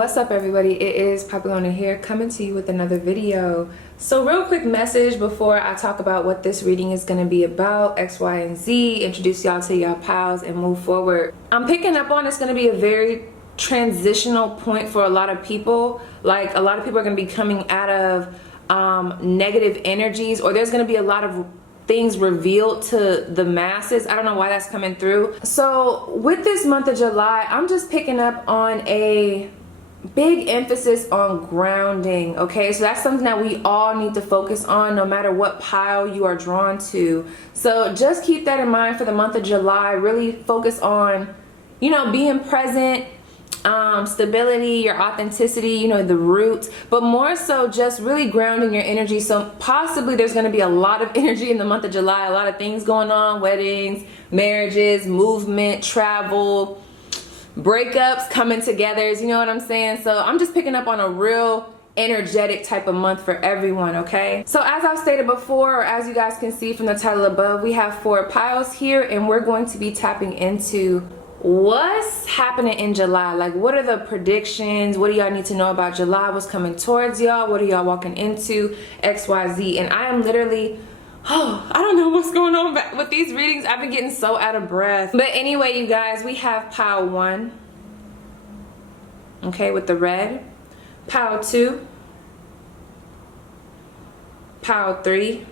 What's up everybody, it is Papillona here coming to you with another video. So real quick message before I talk about what this reading is going to be about, X, Y, and Z, introduce y'all to y'all pals and move forward. I'm picking up on it's going to be a very transitional point for a lot of people. Like a lot of people are going to be coming out of negative energies, or there's going to be a lot of things revealed to the masses. I don't know why that's coming through. So with this month of July, I'm just picking up on a big emphasis on grounding. Okay, so that's something that we all need to focus on no matter what pile you are drawn to. So just keep that in mind for the month of July. Really focus on, you know, being present, stability, your authenticity, you know, the root, but more so just really grounding your energy. So possibly there's going to be a lot of energy in the month of July, a lot of things going on, weddings, marriages, movement, travel, breakups, coming togethers, you know what I'm saying? So I'm just picking up on a real energetic type of month for everyone. Okay, so as I've stated before, or as you guys can see from the title above, we have 4 piles here, and we're going to be tapping into what's happening in July. Like, what are the predictions? What do y'all need to know about July? What's coming towards y'all? What are y'all walking into? XYZ. And I am literally, I don't know what's going on with these readings. I've been getting so out of breath. But anyway, you guys, we have pile 1, okay, with the red, pile 2, pile 3,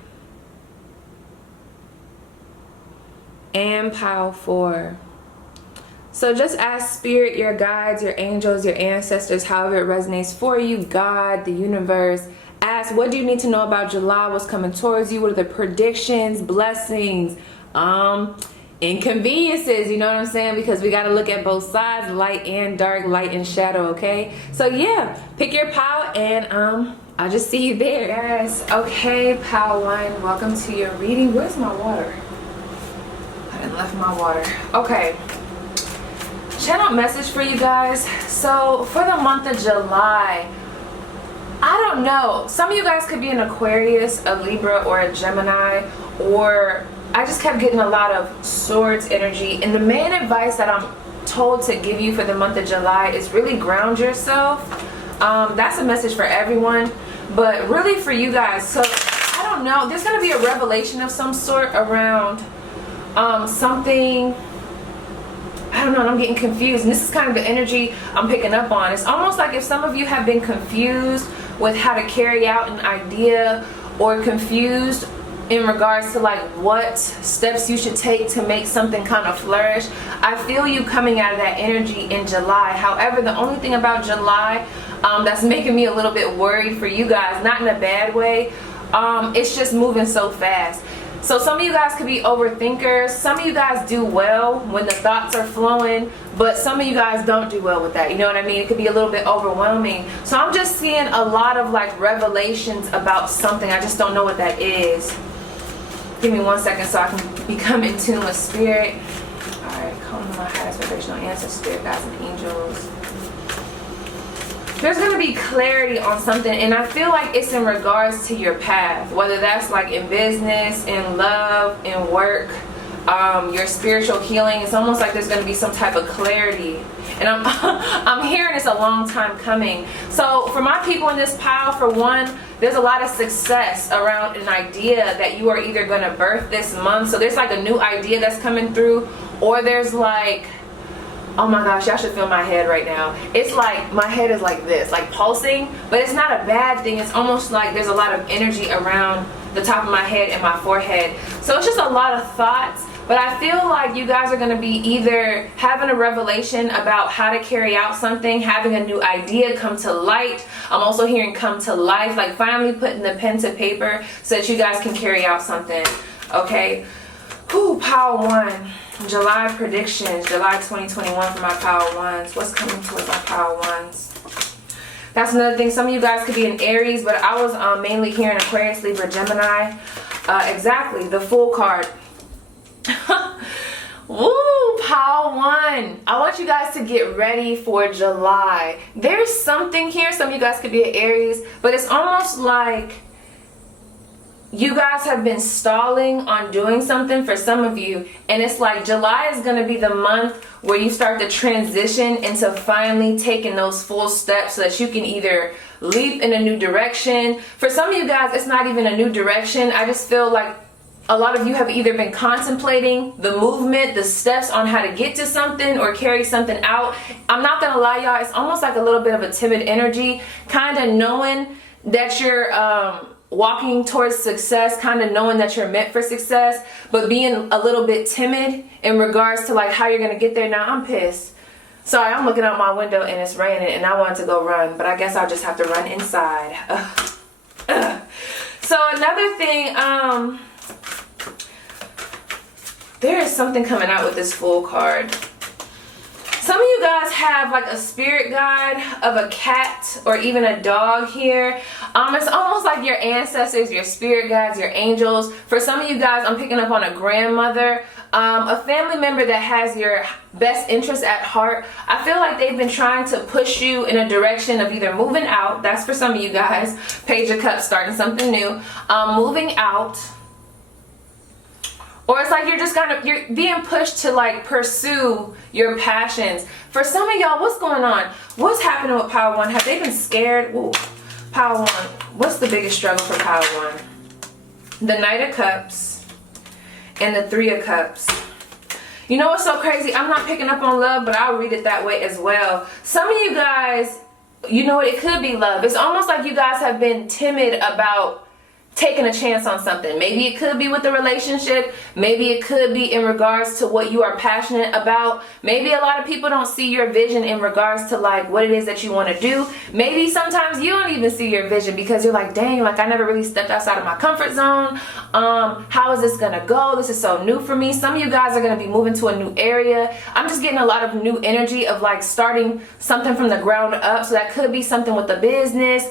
and pile 4. So just ask spirit, your guides, your angels, your ancestors, however it resonates for you, God, the universe. Ask, what do you need to know about July? What's coming towards you? What are the predictions, blessings, inconveniences? You know what I'm saying? Because we got to look at both sides, light and dark, light and shadow. Okay, so yeah, pick your pile, and I'll just see you there, guys. Okay, pile 1, welcome to your reading. Where's my water? I done left my water. Okay, channel message for you guys. So for the month of July, I don't know, some of you guys could be an Aquarius, a Libra, or a Gemini, or I just kept getting a lot of swords energy. And the main advice that I'm told to give you for the month of July is really ground yourself. That's a message for everyone, but really for you guys. So I don't know, there's going to be a revelation of some sort around something. I don't know, and I'm getting confused, and this is kind of the energy I'm picking up on. It's almost like if some of you have been confused with how to carry out an idea, or confused in regards to like what steps you should take to make something kind of flourish. I feel you coming out of that energy in July. However, the only thing about July that's making me a little bit worried for you guys, not in a bad way, it's just moving so fast. So some of you guys could be overthinkers. Some of you guys do well when the thoughts are flowing, but some of you guys don't do well with that. You know what I mean? It could be a little bit overwhelming. So I'm just seeing a lot of like revelations about something. I just don't know what that is. Give me 1 second so I can become in tune with spirit. Alright, calm my highest vibrational ancestors, spirit guides, and angels. There's going to be clarity on something, and I feel like it's in regards to your path, whether that's like in business, in love, in work, your spiritual healing. It's almost like there's going to be some type of clarity, and I'm hearing it's a long time coming. So for my people in this pile, for one, there's a lot of success around an idea that you are either going to birth this month. So there's like a new idea that's coming through, or there's like, oh my gosh, y'all should feel my head right now. It's like my head is like this, like pulsing, but it's not a bad thing. It's almost like there's a lot of energy around the top of my head and my forehead. So it's just a lot of thoughts, but I feel like you guys are going to be either having a revelation about how to carry out something, having a new idea come to light. I'm also hearing come to life, like finally putting the pen to paper so that you guys can carry out something. Okay, whew, pile 1. July predictions, July 2021 for my pile 1s. What's coming towards my pile 1s? That's another thing. Some of you guys could be an Aries, but I was mainly hearing Aquarius, Libra, Gemini. Exactly, the Fool card. Woo, pile 1. I want you guys to get ready for July. There's something here. Some of you guys could be an Aries, but it's almost like you guys have been stalling on doing something for some of you, and it's like July is going to be the month where you start to transition into finally taking those full steps so that you can either leap in a new direction. For some of you guys, it's not even a new direction. I just feel like a lot of you have either been contemplating the movement, the steps on how to get to something or carry something out. I'm not gonna lie, y'all, it's almost like a little bit of a timid energy, kind of knowing that you're walking towards success, kind of knowing that you're meant for success, but being a little bit timid in regards to like how you're gonna get there. Now I'm pissed. Sorry, I'm looking out my window and it's raining and I want to go run, but I guess I'll just have to run inside. So another thing, there is something coming out with this Fool card. Some of you guys have like a spirit guide of a cat or even a dog here. It's almost like your ancestors, your spirit guides, your angels. For some of you guys, I'm picking up on a grandmother, a family member that has your best interest at heart. I feel like they've been trying to push you in a direction of either moving out. That's for some of you guys. Page of Cups, starting something new. Moving out. Or it's like you're being pushed to like pursue your passions. For some of y'all, what's going on? What's happening with Power One? Have they been scared? Ooh, Power One. What's the biggest struggle for Power One? The Knight of Cups and the Three of Cups. You know what's so crazy? I'm not picking up on love, but I'll read it that way as well. Some of you guys, you know what? It could be love. It's almost like you guys have been timid about taking a chance on something. Maybe it could be with a relationship. Maybe it could be in regards to what you are passionate about. Maybe a lot of people don't see your vision in regards to like what it is that you want to do. Maybe sometimes you don't even see your vision because you're like, dang, like I never really stepped outside of my comfort zone. How is this gonna go? This is so new for me. Some of you guys are gonna be moving to a new area. I'm just getting a lot of new energy of like starting something from the ground up. So that could be something with the business,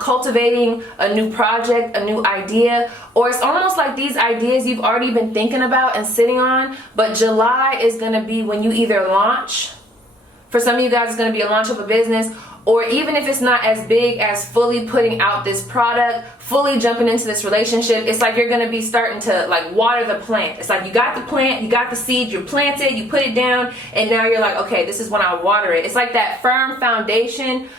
cultivating a new project, a new idea, or it's almost like these ideas you've already been thinking about and sitting on, but July is going to be when you either launch. For some of you guys, it's going to be a launch of a business, or even if it's not as big as fully putting out this product, fully jumping into this relationship, it's like you're going to be starting to like water the plant. It's like you got the plant, you got the seed, you plant it, you put it down, and now you're like, okay, this is when I water it. It's like that firm foundation.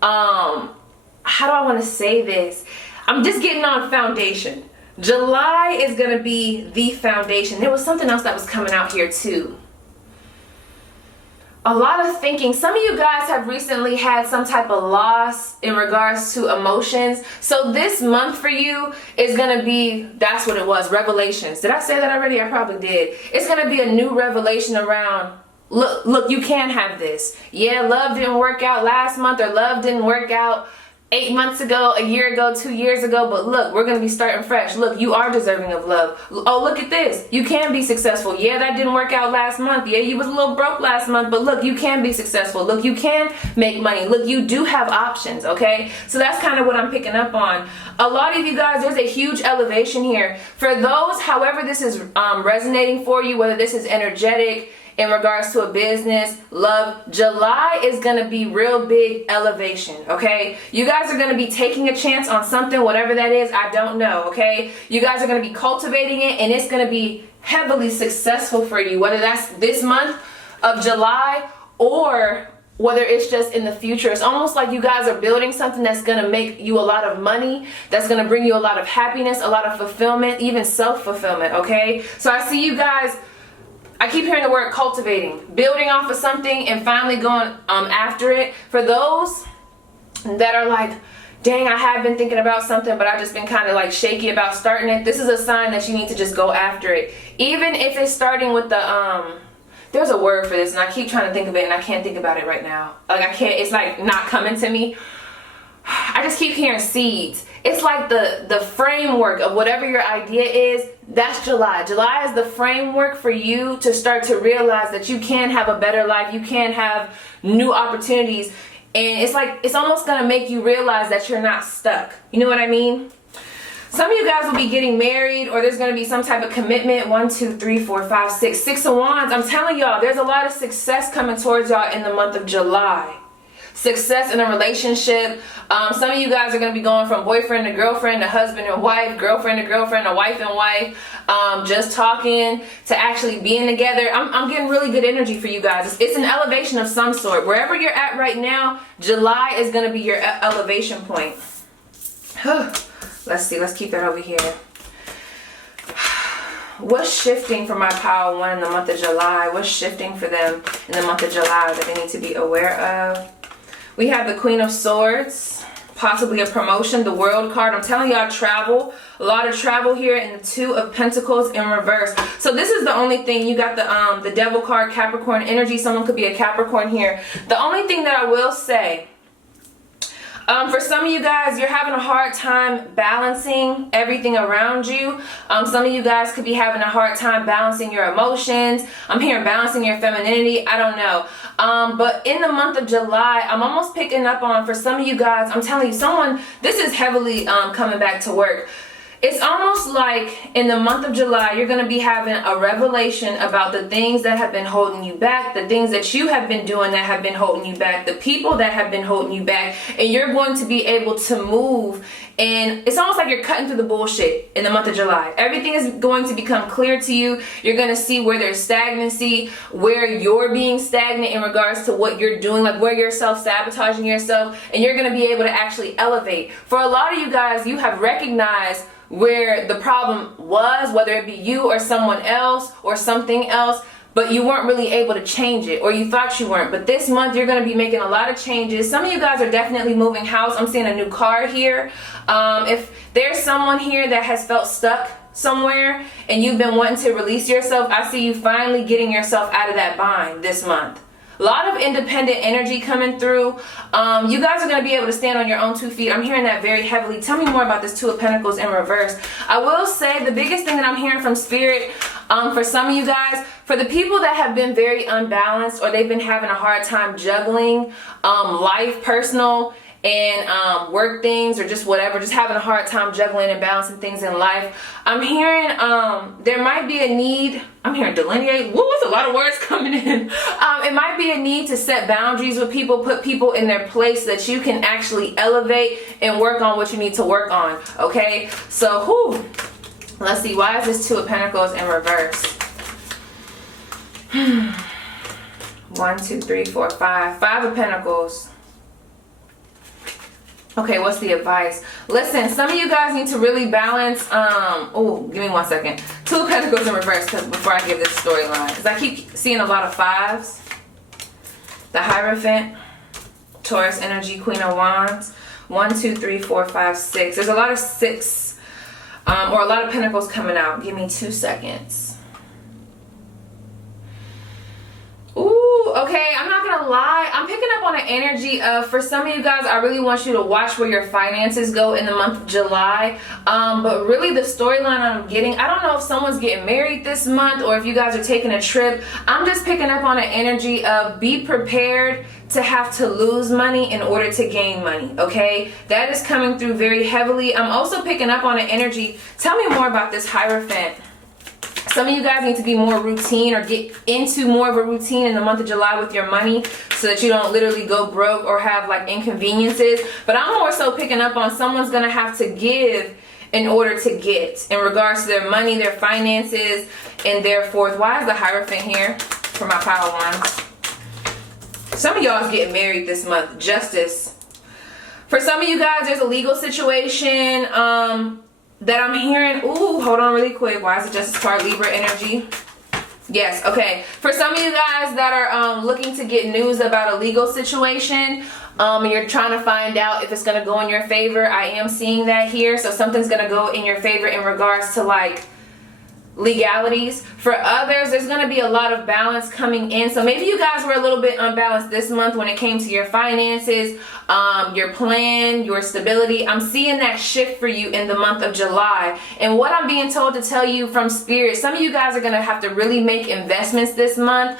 How do I want to say this? I'm just getting on foundation. July is going to be the foundation. There was something else that was coming out here too. A lot of thinking. Some of you guys have recently had some type of loss in regards to emotions. So this month for you is going to be, that's what it was, revelations. Did I say that already? I probably did. It's going to be a new revelation around, look, you can have this. Yeah, love didn't work out last month, or love didn't work out 8 months ago, a year ago, 2 years ago, but look, we're going to be starting fresh. Look, you are deserving of love. Oh, look at this. You can be successful. Yeah, that didn't work out last month. Yeah, you was a little broke last month, but look, you can be successful. Look, you can make money. Look, you do have options, okay? So that's kind of what I'm picking up on. A lot of you guys, there's a huge elevation here. For those, however this is resonating for you, whether this is energetic, in regards to a business, love, July is going to be real big elevation, okay? You guys are going to be taking a chance on something, whatever that is, I don't know, okay? You guys are going to be cultivating it, and it's going to be heavily successful for you, whether that's this month of July or whether it's just in the future. It's almost like you guys are building something that's going to make you a lot of money, that's going to bring you a lot of happiness, a lot of fulfillment, even self-fulfillment, okay? So I see you guys, I keep hearing the word cultivating, building off of something and finally going after it. For those that are like, dang, I have been thinking about something, but I've just been kind of like shaky about starting it, this is a sign that you need to just go after it. Even if it's starting with the, there's a word for this and I keep trying to think of it and I can't think about it right now. Like I can't, it's like not coming to me. I just keep hearing seeds. It's like the framework of whatever your idea is. That's July. July is the framework for you to start to realize that you can have a better life. You can have new opportunities. And it's like, it's almost going to make you realize that you're not stuck. You know what I mean? Some of you guys will be getting married, or there's going to be some type of commitment. 1, 2, 3, 4, 5, 6 of Wands. I'm telling y'all, there's a lot of success coming towards y'all in the month of July. success in a relationship. Some of you guys are going to be going from boyfriend to girlfriend to husband and wife, girlfriend to girlfriend to wife and wife, just talking to actually being together. I'm getting really good energy for you guys. It's an elevation of some sort. Wherever you're at right now, July is going to be your elevation point. Let's see. Let's keep that over here. What's shifting for my power one in the month of July? What's shifting for them in the month of July that they need to be aware of? We have the Queen of Swords, possibly a promotion, the World card. I'm telling y'all, travel, a lot of travel here, and the Two of Pentacles in reverse. So this is the only thing. You got the Devil card, Capricorn energy. Someone could be a Capricorn here. The only thing that I will say, for some of you guys, you're having a hard time balancing everything around you. Some of you guys could be having a hard time balancing your emotions. I'm hearing balancing your femininity. I don't know. But in the month of July, I'm almost picking up on, for some of you guys, I'm telling you, this is heavily coming back to work. It's almost like in the month of July, you're going to be having a revelation about the things that have been holding you back, the things that you have been doing that have been holding you back, the people that have been holding you back, and you're going to be able to move. And it's almost like you're cutting through the bullshit in the month of July. Everything is going to become clear to you. You're going to see where there's stagnancy, where you're being stagnant in regards to what you're doing, like where you're self-sabotaging yourself, and you're going to be able to actually elevate. For a lot of you guys, you have recognized where the problem was, whether it be you or someone else or something else, but you weren't really able to change it, or you thought you weren't. But this month, you're going to be making a lot of changes. Some of you guys are definitely moving house. I'm seeing a new car here. If there's someone here that has felt stuck somewhere and you've been wanting to release yourself, I see you finally getting yourself out of that bind this month. A lot of independent energy coming through. You guys are going to be able to stand on your own 2 feet. I'm hearing that very heavily. Tell me more about this Two of Pentacles in reverse. I will say the biggest thing that I'm hearing from Spirit, for some of you guys, for the people that have been very unbalanced, or they've been having a hard time juggling life, personal, and work things, or just whatever, just having a hard time juggling and balancing things in life, I'm hearing there might be a need. I'm hearing delineate. Woo, it's a lot of words coming in. It might be a need to set boundaries with people, put people in their place so that you can actually elevate and work on what you need to work on. Okay, so let's see. Why is this Two of Pentacles in reverse? 1, 2, 3, 4, 5. 5 of Pentacles. Okay, what's the advice? Listen, some of you guys need to really balance. Give me 1 second. Two of Pentacles in reverse, because before I give this storyline, because I keep seeing a lot of 5s. The Hierophant, Taurus energy, Queen of Wands. 1, 2, 3, 4, 5, 6. There's a lot of 6, or a lot of Pentacles coming out. Give me 2 seconds. Okay, I'm not gonna lie, I'm picking up on an energy of, for some of you guys, I really want you to watch where your finances go in the month of July. But really the storyline I'm getting, I don't know if someone's getting married this month or if you guys are taking a trip. I'm just picking up on an energy of be prepared to have to lose money in order to gain money. Okay, that is coming through very heavily. I'm also picking up on an energy. Tell me more about this Hierophant. Some of you guys need to be more routine, or get into more of a routine in the month of July with your money, so that you don't literally go broke or have like inconveniences. But I'm more so picking up on someone's gonna have to give in order to get, in regards to their money, their finances, and their forth. Why is the Hierophant here for my power one? Some of y'all is getting married this month. Justice. For some of you guys, there's a legal situation that I'm hearing. Ooh, hold on really quick. Why is the Justice card? Libra energy. Yes, okay. For some of you guys that are looking to get news about a legal situation, and you're trying to find out if it's going to go in your favor, I am seeing that here. So something's going to go in your favor in regards to like legalities. For others, there's going to be a lot of balance coming in. So maybe you guys were a little bit unbalanced this month when it came to your finances, your plan, your stability. I'm seeing that shift for you in the month of July. And what I'm being told to tell you from Spirit, some of you guys are going to have to really make investments this month.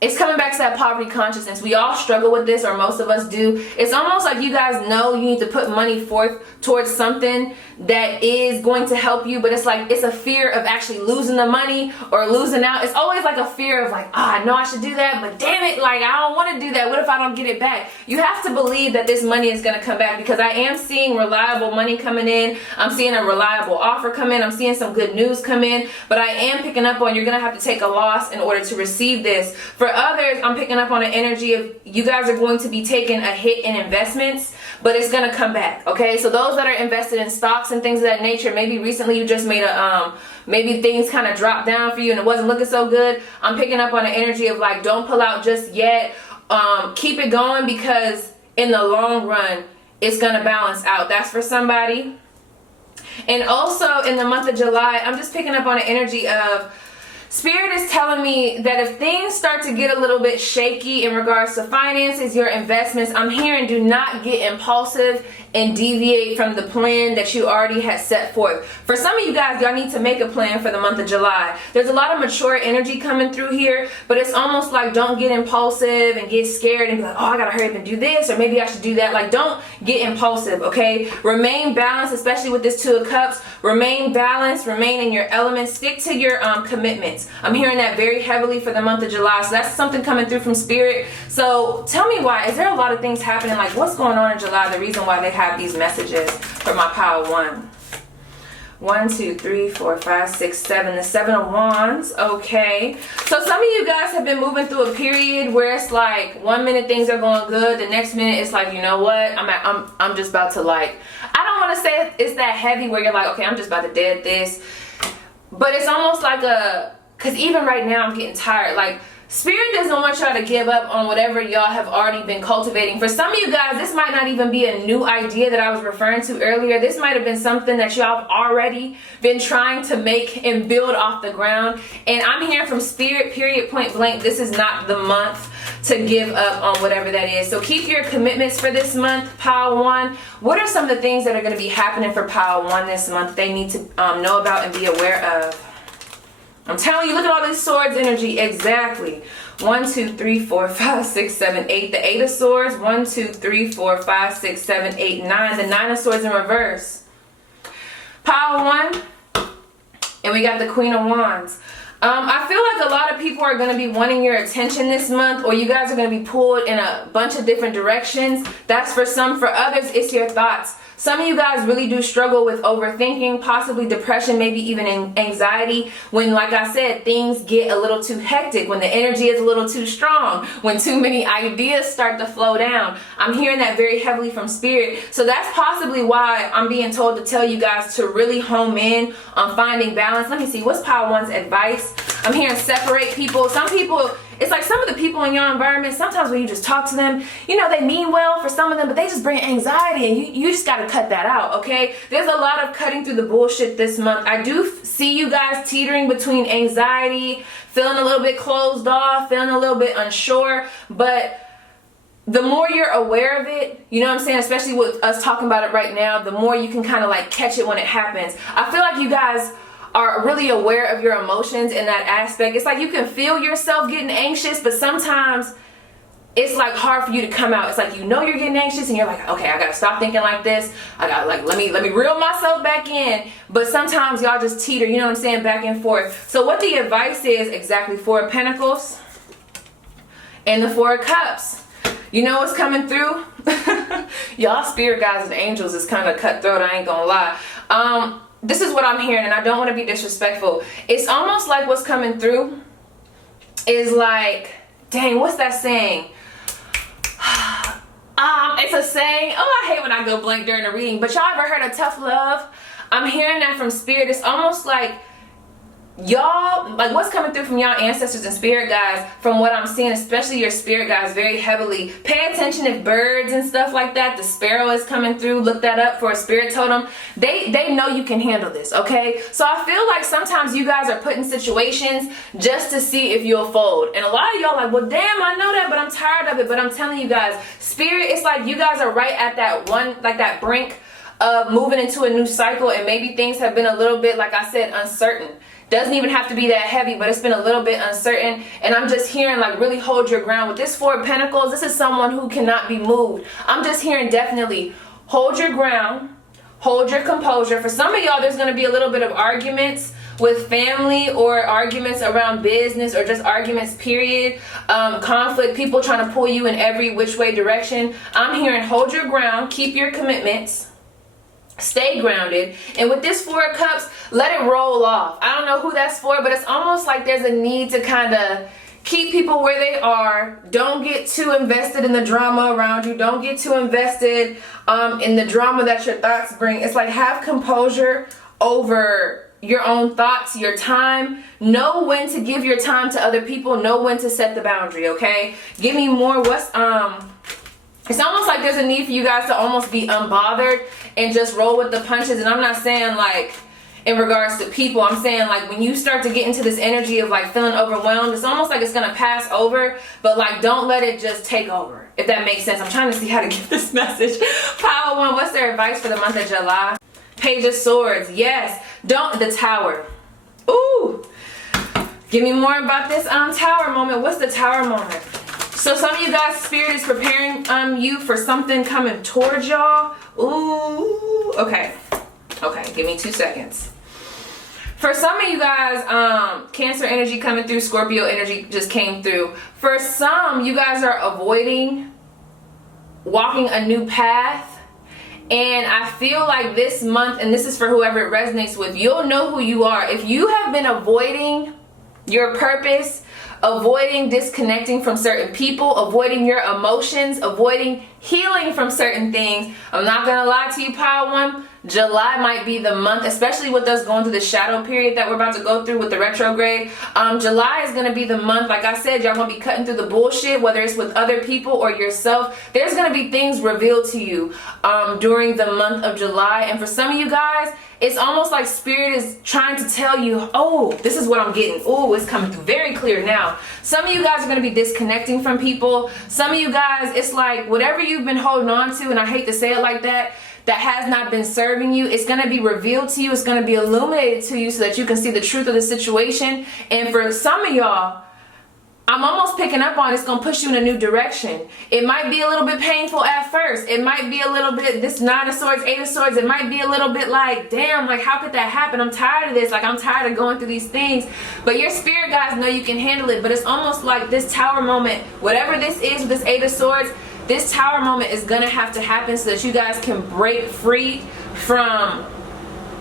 it's coming back to that poverty consciousness. We all struggle with this, or most of us do. It's almost like you guys know you need to put money forth towards something that is going to help you, but it's like it's a fear of actually losing the money or losing out. It's always like a fear of like, I know I should do that, but damn it, like I don't want to do that. What if I don't get it back? You have to believe that this money is going to come back, because I am seeing reliable money coming in. I'm seeing a reliable offer come in. I'm seeing some good news come in, but I am picking up on you're going to have to take a loss in order to receive this. For others, I'm picking up on an energy of you guys are going to be taking a hit in investments, but it's going to come back. Okay, so those that are invested in stocks and things of that nature, maybe recently you just made a maybe things kind of dropped down for you and it wasn't looking so good. I'm picking up on an energy of like, don't pull out just yet. Keep it going, because in the long run it's going to balance out. That's for somebody. And also in the month of July, I'm just picking up on an energy of Spirit is telling me that if things start to get a little bit shaky in regards to finances, your investments, I'm hearing do not get impulsive and deviate from the plan that you already had set forth. For some of you guys, y'all need to make a plan for the month of July. There's a lot of mature energy coming through here, but it's almost like don't get impulsive and get scared and be like, oh, I gotta hurry up and do this, or maybe I should do that. Like, don't get impulsive, okay? Remain balanced, especially with this Two of Cups. Remain balanced, remain in your element, stick to your commitments. I'm hearing that very heavily for the month of July. So that's something coming through from Spirit. So tell me why. Is there a lot of things happening? Like, what's going on in July? The reason why they have these messages for my pile one. 1, 2, 3, 4, 5, 6, 7. The 7 of Wands. Okay. So some of you guys have been moving through a period where it's like 1 minute things are going good. The next minute it's like, you know what? I'm just about to like, I don't want to say it's that heavy where you're like, okay, I'm just about to dead this. But it's almost like because even right now I'm getting tired. Like, Spirit doesn't want y'all to give up on whatever y'all have already been cultivating. For some of you guys, this might not even be a new idea that I was referring to earlier. This might have been something that y'all have already been trying to make and build off the ground. And I'm hearing from Spirit, period, point blank, this is not the month to give up on whatever that is. So keep your commitments for this month, pile one. What are some of the things that are going to be happening for pile one this month they need to know about and be aware of? I'm telling you, look at all this swords energy. Exactly. 1, 2, 3, 4, 5, 6, 7, 8. The 8 of swords. 1, 2, 3, 4, 5, 6, 7, 8, 9. The 9 of swords in reverse. Pile 1. And we got the Queen of Wands. I feel like a lot of people are going to be wanting your attention this month, or you guys are going to be pulled in a bunch of different directions. That's for some. For others, it's your thoughts. Some of you guys really do struggle with overthinking, possibly depression, maybe even anxiety. When, like I said, things get a little too hectic, when the energy is a little too strong, when too many ideas start to flow down. I'm hearing that very heavily from Spirit. So that's possibly why I'm being told to tell you guys to really home in on finding balance. Let me see, what's pile one's advice? I'm hearing separate people. Some people, it's like some of the people in your environment, sometimes when you just talk to them, you know, they mean well for some of them, but they just bring anxiety, and you just got to cut that out, okay? There's a lot of cutting through the bullshit this month. I do see you guys teetering between anxiety, feeling a little bit closed off, feeling a little bit unsure, but the more you're aware of it, you know what I'm saying, especially with us talking about it right now, the more you can kind of like catch it when it happens. I feel like you guys are really aware of your emotions in that aspect. It's like you can feel yourself getting anxious, but sometimes it's like hard for you to come out. It's like, you know, you're getting anxious and you're like, okay, I gotta stop thinking like this. I gotta like, let me reel myself back in. But sometimes y'all just teeter, you know what I'm saying, back and forth. So what the advice is, exactly, 4 of Pentacles and the 4 of Cups. You know what's coming through? Y'all spirit guides and angels is kind of cutthroat, I ain't gonna lie. This is what I'm hearing, and I don't want to be disrespectful. It's almost like what's coming through is like, dang, what's that saying? It's a saying. Oh, I hate when I go blank during the reading. But y'all ever heard of tough love? I'm hearing that from Spirit. It's almost like y'all, like what's coming through from y'all ancestors and spirit guides, from what I'm seeing, especially your spirit guides, very heavily. Pay attention if birds and stuff like that, the sparrow is coming through, look that up for a spirit totem. They know you can handle this, okay? So I feel like sometimes you guys are put in situations just to see if you'll fold. And a lot of y'all like, well, damn, I know that, but I'm tired of it. But I'm telling you guys, spirit, it's like you guys are right at that one, like that brink of moving into a new cycle, and maybe things have been a little bit, like I said, uncertain. Doesn't even have to be that heavy, but it's been a little bit uncertain. And I'm just hearing like really hold your ground. With this Four of Pentacles, this is someone who cannot be moved. I'm just hearing definitely hold your ground, hold your composure. For some of y'all, there's going to be a little bit of arguments with family, or arguments around business, or just arguments period. Conflict, people trying to pull you in every which way direction. I'm hearing hold your ground, keep your commitments, stay grounded. And with this Four of Cups, let it roll off. I don't know who that's for, but it's almost like there's a need to kind of keep people where they are. Don't get too invested in the drama around you. Don't get too invested in the drama that your thoughts bring. It's like have composure over your own thoughts, your time. Know when to give your time to other people. Know when to set the boundary, okay? Give me more. It's almost like there's a need for you guys to almost be unbothered and just roll with the punches. And I'm not saying like in regards to people, I'm saying like when you start to get into this energy of like feeling overwhelmed, it's almost like it's gonna pass over, but like don't let it just take over, if that makes sense. I'm trying to see how to give this message. Power one, what's their advice for the month of July? Page of Swords, yes. The Tower. Ooh. Give me more about this Tower moment. What's the Tower moment? So some of you guys, Spirit is preparing you for something coming towards y'all. Ooh. Okay. Okay, give me 2 seconds. For some of you guys, Cancer energy coming through, Scorpio energy just came through. For some, you guys are avoiding walking a new path. And I feel like this month, and this is for whoever it resonates with, you'll know who you are. If you have been avoiding your purpose, avoiding disconnecting from certain people, avoiding your emotions, avoiding healing from certain things, I'm not gonna lie to you, Power One, July might be the month, especially with us going through the shadow period that we're about to go through with the retrograde. July is gonna be the month, like I said, y'all gonna be cutting through the bullshit, whether it's with other people or yourself. There's gonna be things revealed to you during the month of July. And for some of you guys, it's almost like Spirit is trying to tell you, oh, this is what I'm getting. Oh, it's coming through very clear now. Some of you guys are going to be disconnecting from people. Some of you guys, it's like whatever you've been holding on to, and I hate to say it like that, that has not been serving you, it's going to be revealed to you. It's going to be illuminated to you so that you can see the truth of the situation. And for some of y'all, I'm almost picking up on it's going to push you in a new direction. It might be a little bit painful at first. It might be a little bit, this Nine of Swords, Eight of Swords, it might be a little bit like, damn, like how could that happen? I'm tired of this. Like I'm tired of going through these things. But your spirit guides know you can handle it. But it's almost like this Tower moment, whatever this is with this Eight of Swords, this Tower moment is going to have to happen so that you guys can break free from,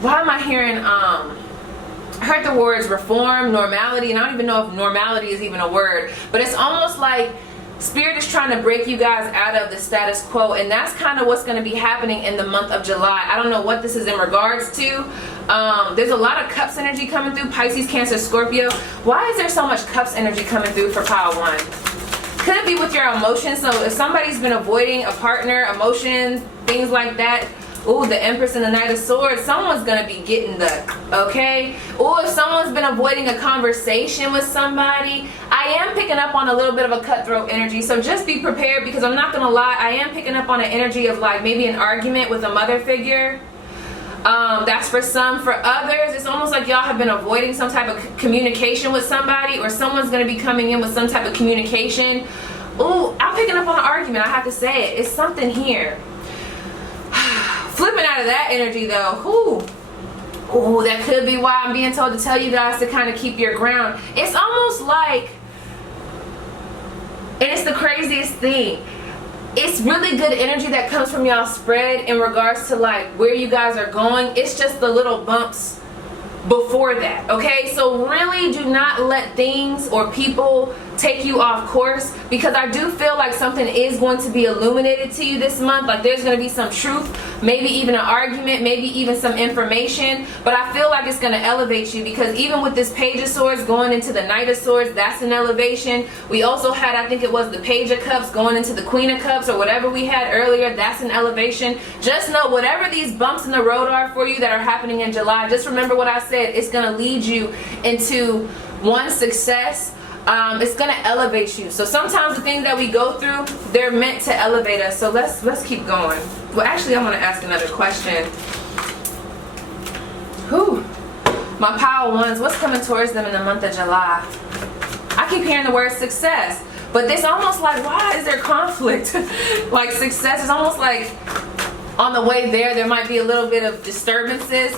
why am I hearing, I heard the words reform, normality, and I don't even know if normality is even a word, but it's almost like Spirit is trying to break you guys out of the status quo, and that's kind of what's going to be happening in the month of July. I don't know what this is in regards to. There's a lot of Cups energy coming through, Pisces, Cancer, Scorpio. Why is there so much Cups energy coming through for Power One? Could it be with your emotions? So if somebody's been avoiding a partner, emotions, things like that, ooh, the Empress and the Knight of Swords, someone's gonna be getting the, okay? Or if someone's been avoiding a conversation with somebody, I am picking up on a little bit of a cutthroat energy, so just be prepared, because I'm not gonna lie, I am picking up on an energy of like maybe an argument with a mother figure. That's for some. For others, it's almost like y'all have been avoiding some type of communication with somebody, or someone's gonna be coming in with some type of communication. Ooh, I'm picking up on an argument, I have to say it. It's something here. Flipping out of that energy though, ooh, that could be why I'm being told to tell you guys to kind of keep your ground. It's almost like, and it's the craziest thing, it's really good energy that comes from y'all spread in regards to like where you guys are going. It's just the little bumps before that, okay? So really do not let things or people take you off course, because I do feel like something is going to be illuminated to you this month. Like there's going to be some truth, maybe even an argument, maybe even some information, but I feel like it's going to elevate you, because even with this Page of Swords going into the Knight of Swords, that's an elevation. We also had, I think it was the Page of Cups going into the Queen of Cups, or whatever we had earlier, that's an elevation. Just know whatever these bumps in the road are for you that are happening in July, just remember what I said, it's going to lead you into one success. It's gonna elevate you. So sometimes the things that we go through, they're meant to elevate us. So let's keep going. Well, actually, I want to ask another question. Whew. My power ones, what's coming towards them in the month of July? I keep hearing the word success, but this almost like, why is there conflict? Like success is almost like on the way there might be a little bit of disturbances.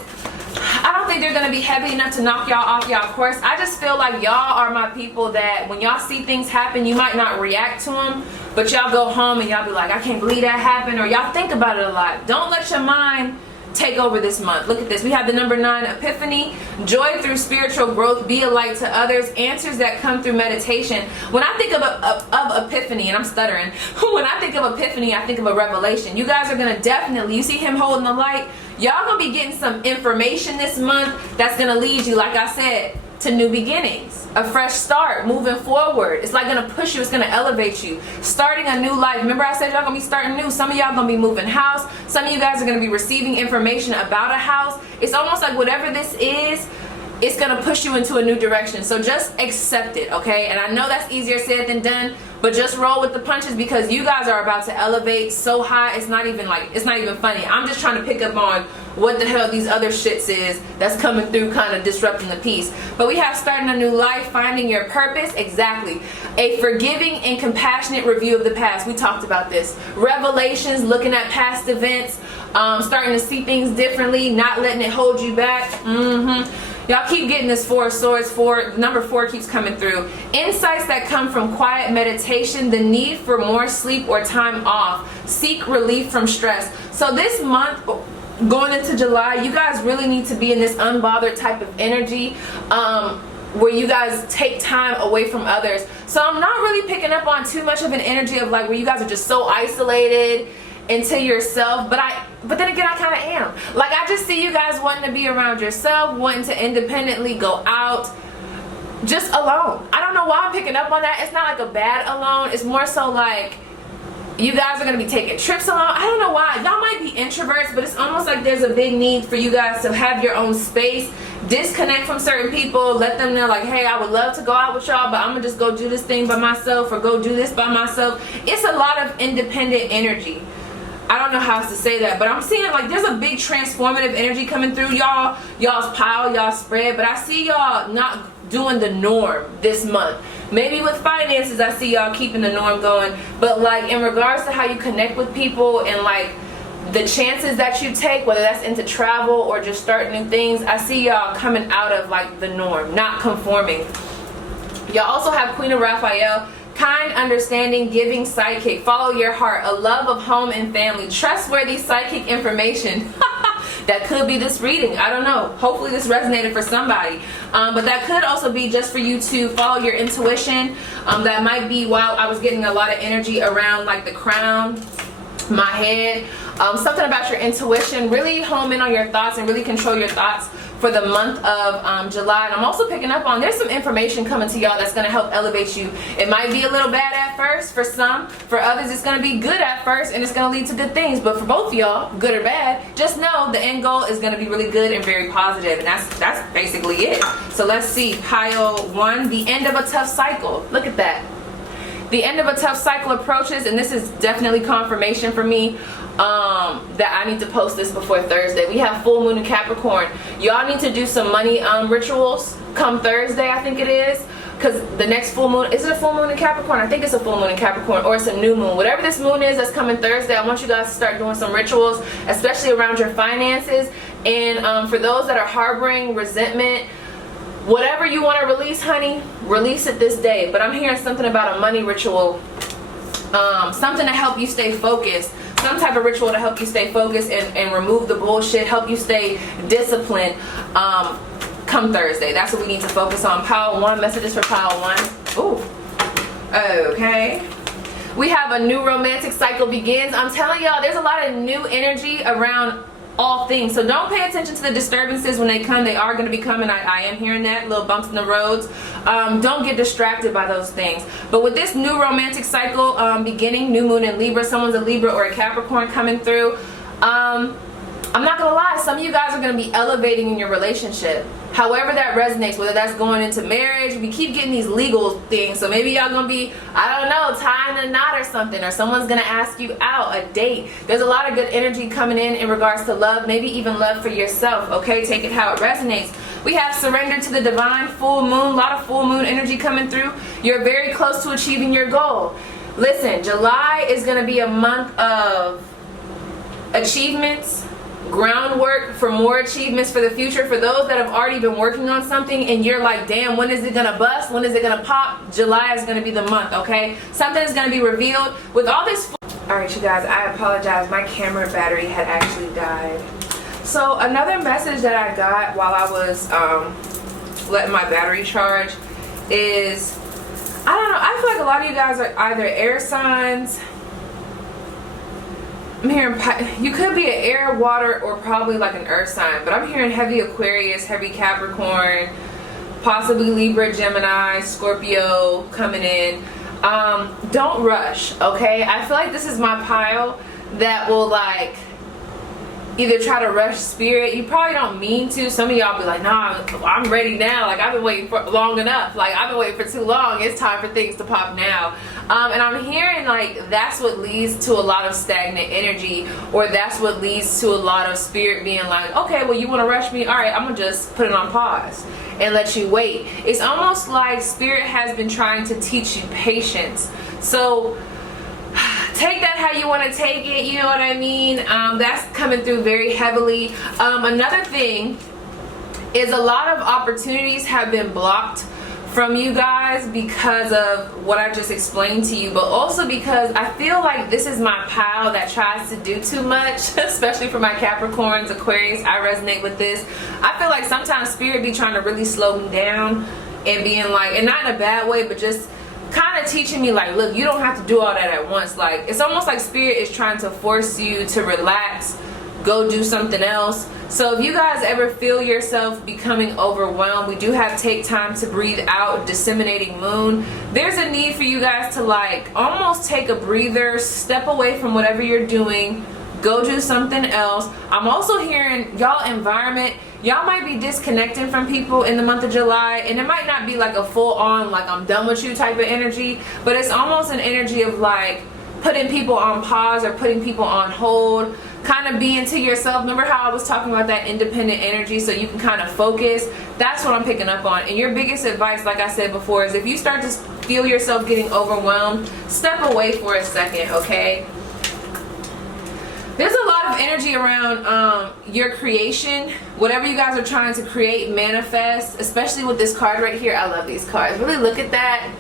I don't think they're going to be heavy enough to knock y'all off y'all course. I just feel like y'all are my people that when y'all see things happen, you might not react to them, but y'all go home and y'all be like, I can't believe that happened, or y'all think about it a lot. Don't let your mind take over this month. Look at this. We have the number 9, epiphany, joy through spiritual growth, be a light to others, answers that come through meditation. When I think of epiphany, and I'm stuttering, when I think of epiphany, I think of a revelation. You guys are going to definitely, you see him holding the light, y'all going to be getting some information this month that's going to lead you, like I said, to new beginnings, a fresh start, moving forward. It's like going to push you, it's going to elevate you, starting a new life. Remember I said y'all going to be starting new. Some of y'all going to be moving house. Some of you guys are going to be receiving information about a house. It's almost like whatever this is, it's going to push you into a new direction. So just accept it, okay? And I know that's easier said than done, but just roll with the punches, because you guys are about to elevate so high, it's not even funny. I'm just trying to pick up on what the hell these other shits is that's coming through, kind of disrupting the peace. But we have starting a new life, finding your purpose, exactly. A forgiving and compassionate review of the past. We talked about this. Revelations, looking at past events, starting to see things differently, not letting it hold you back. Y'all keep getting this 4 of swords. Number 4 keeps coming through. Insights that come from quiet meditation, the need for more sleep or time off. Seek relief from stress. So this month, going into July, you guys really need to be in this unbothered type of energy, where you guys take time away from others. So I'm not really picking up on too much of an energy of like where you guys are just so isolated into yourself, but then again, I kind of am. Like, I just see you guys wanting to be around yourself, wanting to independently go out, just alone. I don't know why I'm picking up on that. It's not like a bad alone. It's more so like you guys are going to be taking trips alone. I don't know why. Y'all might be introverts, but it's almost like there's a big need for you guys to have your own space, disconnect from certain people, let them know like, hey, I would love to go out with y'all, but I'm going to just go do this thing by myself, or go do this by myself. It's a lot of independent energy. I don't know how else to say that, but I'm seeing like there's a big transformative energy coming through y'all's pile, y'all spread, but I see y'all not doing the norm this month. Maybe with finances, I see y'all keeping the norm going, but like in regards to how you connect with people and like the chances that you take, whether that's into travel or just starting new things, I see y'all coming out of like the norm, not conforming. Y'all also have Queen of Raphael, kind, understanding, giving sidekick, follow your heart, a love of home and family, trustworthy psychic information. That could be this reading. I don't know. Hopefully this resonated for somebody. But that could also be just for you to follow your intuition. That might be while I was getting a lot of energy around like the crown, my head. Something about your intuition. Really home in on your thoughts and really control your thoughts for the month of July. And I'm also picking up on there's some information coming to y'all that's going to help elevate you. It might be a little bad at first for some. For others, it's going to be good at first and it's going to lead to good things. But for both of y'all, good or bad, just know the end goal is going to be really good and very positive. And that's basically it. So let's see. Pile 1, the end of a tough cycle. Look at that. The end of a tough cycle approaches, and this is definitely confirmation for me that I need to post this before Thursday. We have full moon in Capricorn. Y'all need to do some money rituals come Thursday, I think it is, because the next full moon, is it a full moon in Capricorn? I think it's a full moon in Capricorn, or it's a new moon. Whatever this moon is that's coming Thursday, I want you guys to start doing some rituals, especially around your finances. And for those that are harboring resentment, whatever you want to release, honey, release it this day. But I'm hearing something about a money ritual, something to help you stay focused, some type of ritual to help you stay focused and remove the bullshit, help you stay disciplined come Thursday. That's what we need to focus on. Pile 1, messages for pile 1. Ooh. Okay. We have a new romantic cycle begins. I'm telling y'all, there's a lot of new energy around all things, so don't pay attention to the disturbances when they come. They are going to be coming. I am hearing that, little bumps in the roads. Don't get distracted by those things. But with this new romantic cycle beginning, new moon in Libra, someone's a Libra or a Capricorn coming through, I'm not gonna lie, some of you guys are going to be elevating in your relationship. however that resonates, whether that's going into marriage. We keep getting these legal things, so maybe y'all gonna be, I don't know, tying a knot or something, or someone's gonna ask you out, a date. There's a lot of good energy coming in regards to love, maybe even love for yourself, okay? Take it how it resonates. We have surrender to the divine, full moon, a lot of full moon energy coming through. You're very close to achieving your goal. Listen, July is gonna be a month of achievements, groundwork for more achievements for the future. For those that have already been working on something and you're like, damn, when is it gonna bust? When is it gonna pop? July is gonna be the month, okay? Something is gonna be revealed with all this. All right, you guys, I apologize. My camera battery had actually died. So another message that I got while I was letting my battery charge is, I don't know, I feel like a lot of you guys are either air signs. I'm hearing, you could be an air, water, or probably like an earth sign, but I'm hearing heavy Aquarius, heavy Capricorn, possibly Libra, Gemini, Scorpio coming in. Don't rush, okay? I feel like this is my pile that will like either try to rush spirit. You probably don't mean to. Some of y'all be like, nah, I'm ready now. Like, I've been waiting for long enough. Like, I've been waiting for too long. It's time for things to pop now. And I'm hearing like that's what leads to a lot of stagnant energy, or that's what leads to a lot of spirit being like, okay, well, you want to rush me? All right, I'm going to just put it on pause and let you wait. It's almost like spirit has been trying to teach you patience. So take that how you want to take it, you know what I mean? That's coming through very heavily. Another thing is a lot of opportunities have been blocked from you guys because of what I just explained to you, but also because I feel like this is my pile that tries to do too much, especially for my Capricorns, Aquarius. I resonate with this. I feel like sometimes spirit be trying to really slow me down and being like, and not in a bad way, but just kind of teaching me like, look, you don't have to do all that at once. Like, it's almost like spirit is trying to force you to relax, go do something else. So if you guys ever feel yourself becoming overwhelmed, we do have take time to breathe out, disseminating moon. There's a need for you guys to like almost take a breather, step away from whatever you're doing, go do something else. I'm also hearing y'all environment, y'all might be disconnecting from people in the month of July, and it might not be like a full on like I'm done with you type of energy, but it's almost an energy of like putting people on pause or putting people on hold, kind of being to yourself. Remember how I was talking about that independent energy so you can kind of focus? That's what I'm picking up on. And your biggest advice, like I said before, is if you start to feel yourself getting overwhelmed, step away for a second, okay? There's a lot of energy around your creation, whatever you guys are trying to create, manifest, especially with this card right here. I love these cards. Really look at that.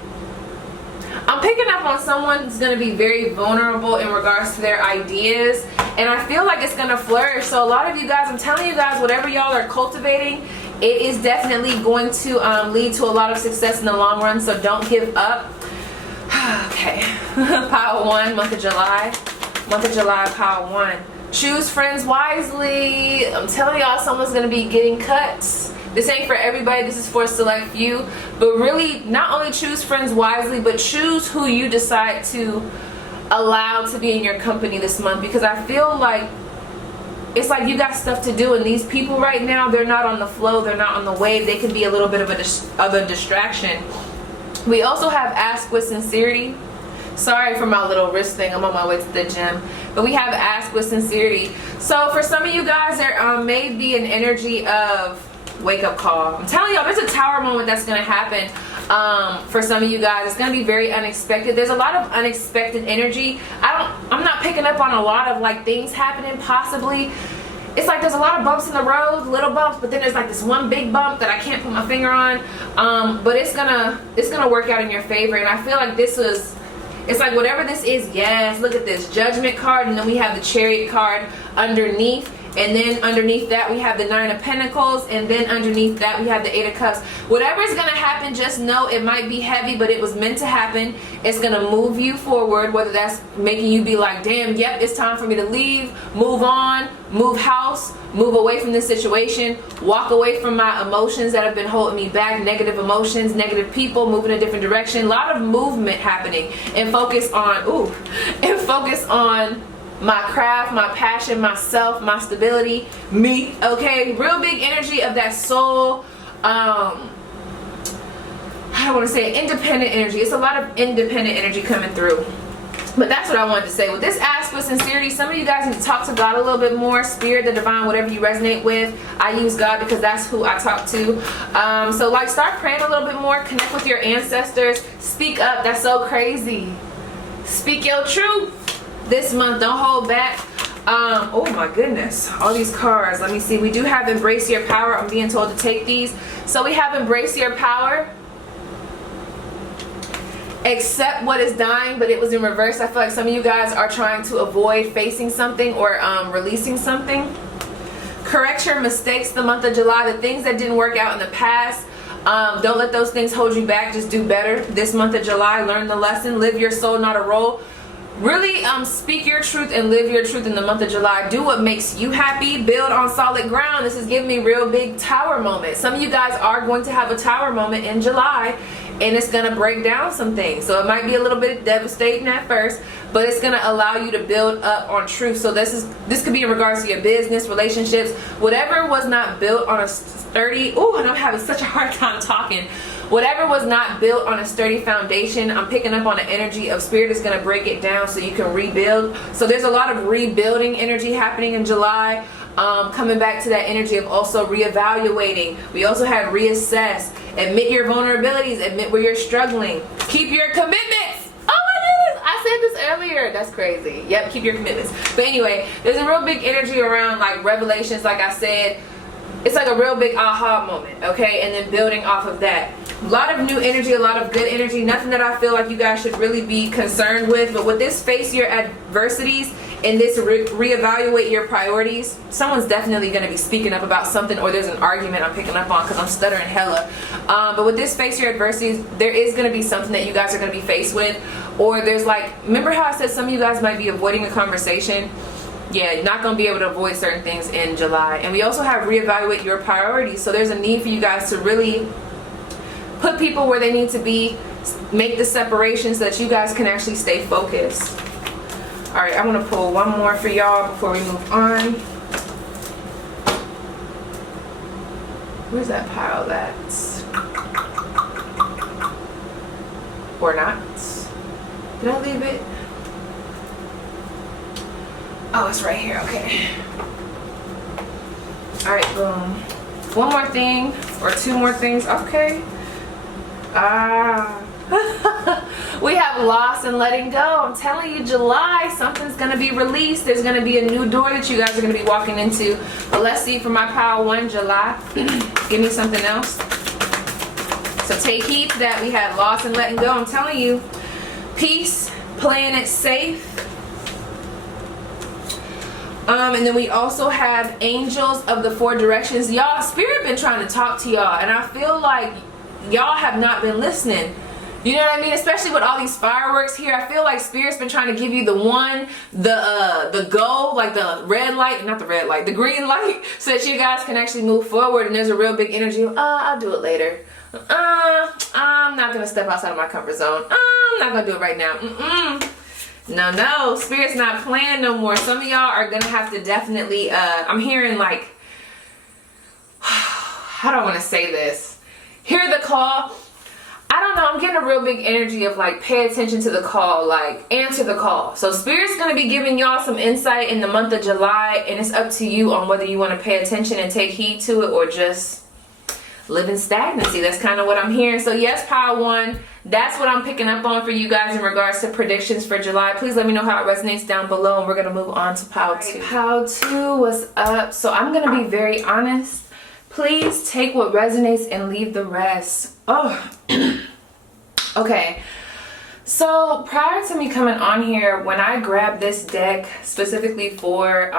I'm picking up on someone who's going to be very vulnerable in regards to their ideas, and I feel like it's going to flourish. So a lot of you guys, I'm telling you guys, whatever y'all are cultivating, it is definitely going to lead to a lot of success in the long run, so don't give up. Okay, pile 1, month of July. Month of July, pile 1. Choose friends wisely. I'm telling y'all, someone's going to be getting cuts. This ain't for everybody, this is for a select few. But really, not only choose friends wisely, but choose who you decide to allow to be in your company this month. Because I feel like it's like you got stuff to do, and these people right now, they're not on the flow, they're not on the wave. They can be a little bit of a distraction. We also have ask with sincerity. Sorry for my little wrist thing, I'm on my way to the gym. But we have ask with sincerity. So for some of you guys, there may be an energy of wake up call. I'm telling y'all, there's a tower moment that's going to happen for some of you guys. It's going to be very unexpected. There's a lot of unexpected energy. I'm not picking up on a lot of like things happening possibly. It's like there's a lot of bumps in the road, little bumps, but then there's like this one big bump that I can't put my finger on. But it's gonna work out in your favor. And I feel like it's like whatever this is, yes, look at this Judgment card, and then we have the Chariot card underneath. And then underneath that we have the 9 of Pentacles, and then underneath that we have the 8 of Cups. Whatever is going to happen, just know it might be heavy, but it was meant to happen. It's going to move you forward, whether that's making you be like, damn, yep, it's time for me to leave, move on, move house, move away from this situation, walk away from my emotions that have been holding me back, negative emotions, negative people, move in a different direction. A lot of movement happening, and focus on, my craft, my passion, myself, my stability, me, okay? Real big energy of that soul I don't want to say independent energy. It's a lot of independent energy coming through. But that's what I wanted to say. With this ask with sincerity, some of you guys need to talk to God a little bit more. Spirit, the divine, whatever you resonate with. I use God because that's who I talk to. So like start praying a little bit more. Connect with your ancestors. Speak up. That's so crazy. Speak your truth this month. Don't hold back. Oh my goodness. All these cards. Let me see. We do have Embrace Your Power. I'm being told to take these. So we have Embrace Your Power. Accept what is dying, but it was in reverse. I feel like some of you guys are trying to avoid facing something or releasing something. Correct your mistakes the month of July. The things that didn't work out in the past, don't let those things hold you back. Just do better this month of July. Learn the lesson. Live your soul, not a role. Really speak your truth and live your truth in the month of July. Do what makes you happy. Build on solid ground. This is giving me real big tower moment. Some of you guys are going to have a tower moment in July, and it's going to break down some things. So it might be a little bit devastating at first, but it's going to allow you to build up on truth. So this could be in regards to your business, relationships, whatever was not built on a sturdy, I know I'm having such a hard time talking. Whatever was not built on a sturdy foundation, I'm picking up on the energy of Spirit is going to break it down so you can rebuild. So there's a lot of rebuilding energy happening in July. Coming back to that energy of also reevaluating. We also have reassess. Admit your vulnerabilities. Admit where you're struggling. Keep your commitments. Oh my goodness, I said this earlier. That's crazy. Yep, keep your commitments. But anyway, there's a real big energy around like revelations. Like I said, it's like a real big aha moment, okay? And then building off of that. A lot of new energy, a lot of good energy. Nothing that I feel like you guys should really be concerned with. But with this, face your adversities and this reevaluate your priorities. Someone's definitely going to be speaking up about something, or there's an argument I'm picking up on because I'm stuttering hella. But with this, face your adversities, there is going to be something that you guys are going to be faced with. Or there's like, remember how I said some of you guys might be avoiding a conversation? Yeah, you're not going to be able to avoid certain things in July. And we also have reevaluate your priorities. So there's a need for you guys to really put people where they need to be, make the separation so that you guys can actually stay focused. All right, I'm going to pull one more for y'all before we move on. Where's that pile at? Or not? Did I leave it? Oh, it's right here. Okay. All right, boom. One more thing or two more things. Okay. We have loss and letting go. I'm telling you, July, something's going to be released. There's going to be a new door that you guys are going to be walking into. But let's see for my pile 1, July. Give me something else. So take heed to that. We had loss and letting go. I'm telling you, peace, playing it safe. And then we also have angels of the 4 directions. Y'all, Spirit been trying to talk to y'all, and I feel like y'all have not been listening. You know what I mean? Especially with all these fireworks here, I feel like Spirit's been trying to give you the go, like the red light, not the red light, the green light, so that you guys can actually move forward. And there's a real big energy of, I'll do it later. I'm not gonna step outside of my comfort zone. I'm not gonna do it right now. No, Spirit's not playing no more. Some of y'all are gonna have to definitely, I'm hearing like, how do I want to say this? Hear the call. I don't know, I'm getting a real big energy of like, pay attention to the call, like answer the call. So Spirit's gonna be giving y'all some insight in the month of July, and it's up to you on whether you want to pay attention and take heed to it or just live in stagnancy. That's kind of what I'm hearing. So yes, pile 1, that's what I'm picking up on for you guys in regards to predictions for July. Please let me know how it resonates down below, and we're gonna move on to pile 2. Pile 2, what's up? So I'm gonna be very honest. Please take what resonates and leave the rest. Okay. So prior to me coming on here, when I grabbed this deck specifically for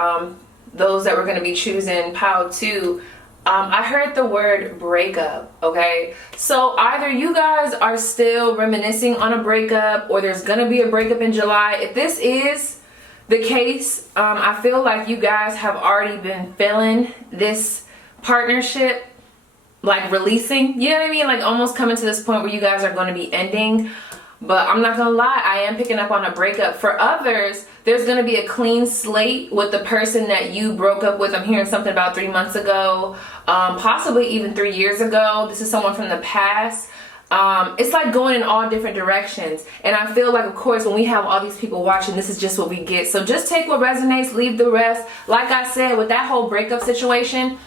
those that were going to be choosing pile 2, I heard the word breakup. Okay, so either you guys are still reminiscing on a breakup, or there's gonna be a breakup in July. If this is the case, I feel like you guys have already been feeling this partnership like releasing, you know what I mean, like almost coming to this point where you guys are going to be ending. But I'm not gonna lie, I am picking up on a breakup. For others, there's going to be a clean slate with the person that you broke up with. I'm hearing something about 3 months ago, possibly even 3 years ago. This is someone from the past. It's like going in all different directions. And I feel like, of course, when we have all these people watching, this is just what we get. So just take what resonates, leave the rest. Like I said, with that whole breakup situation,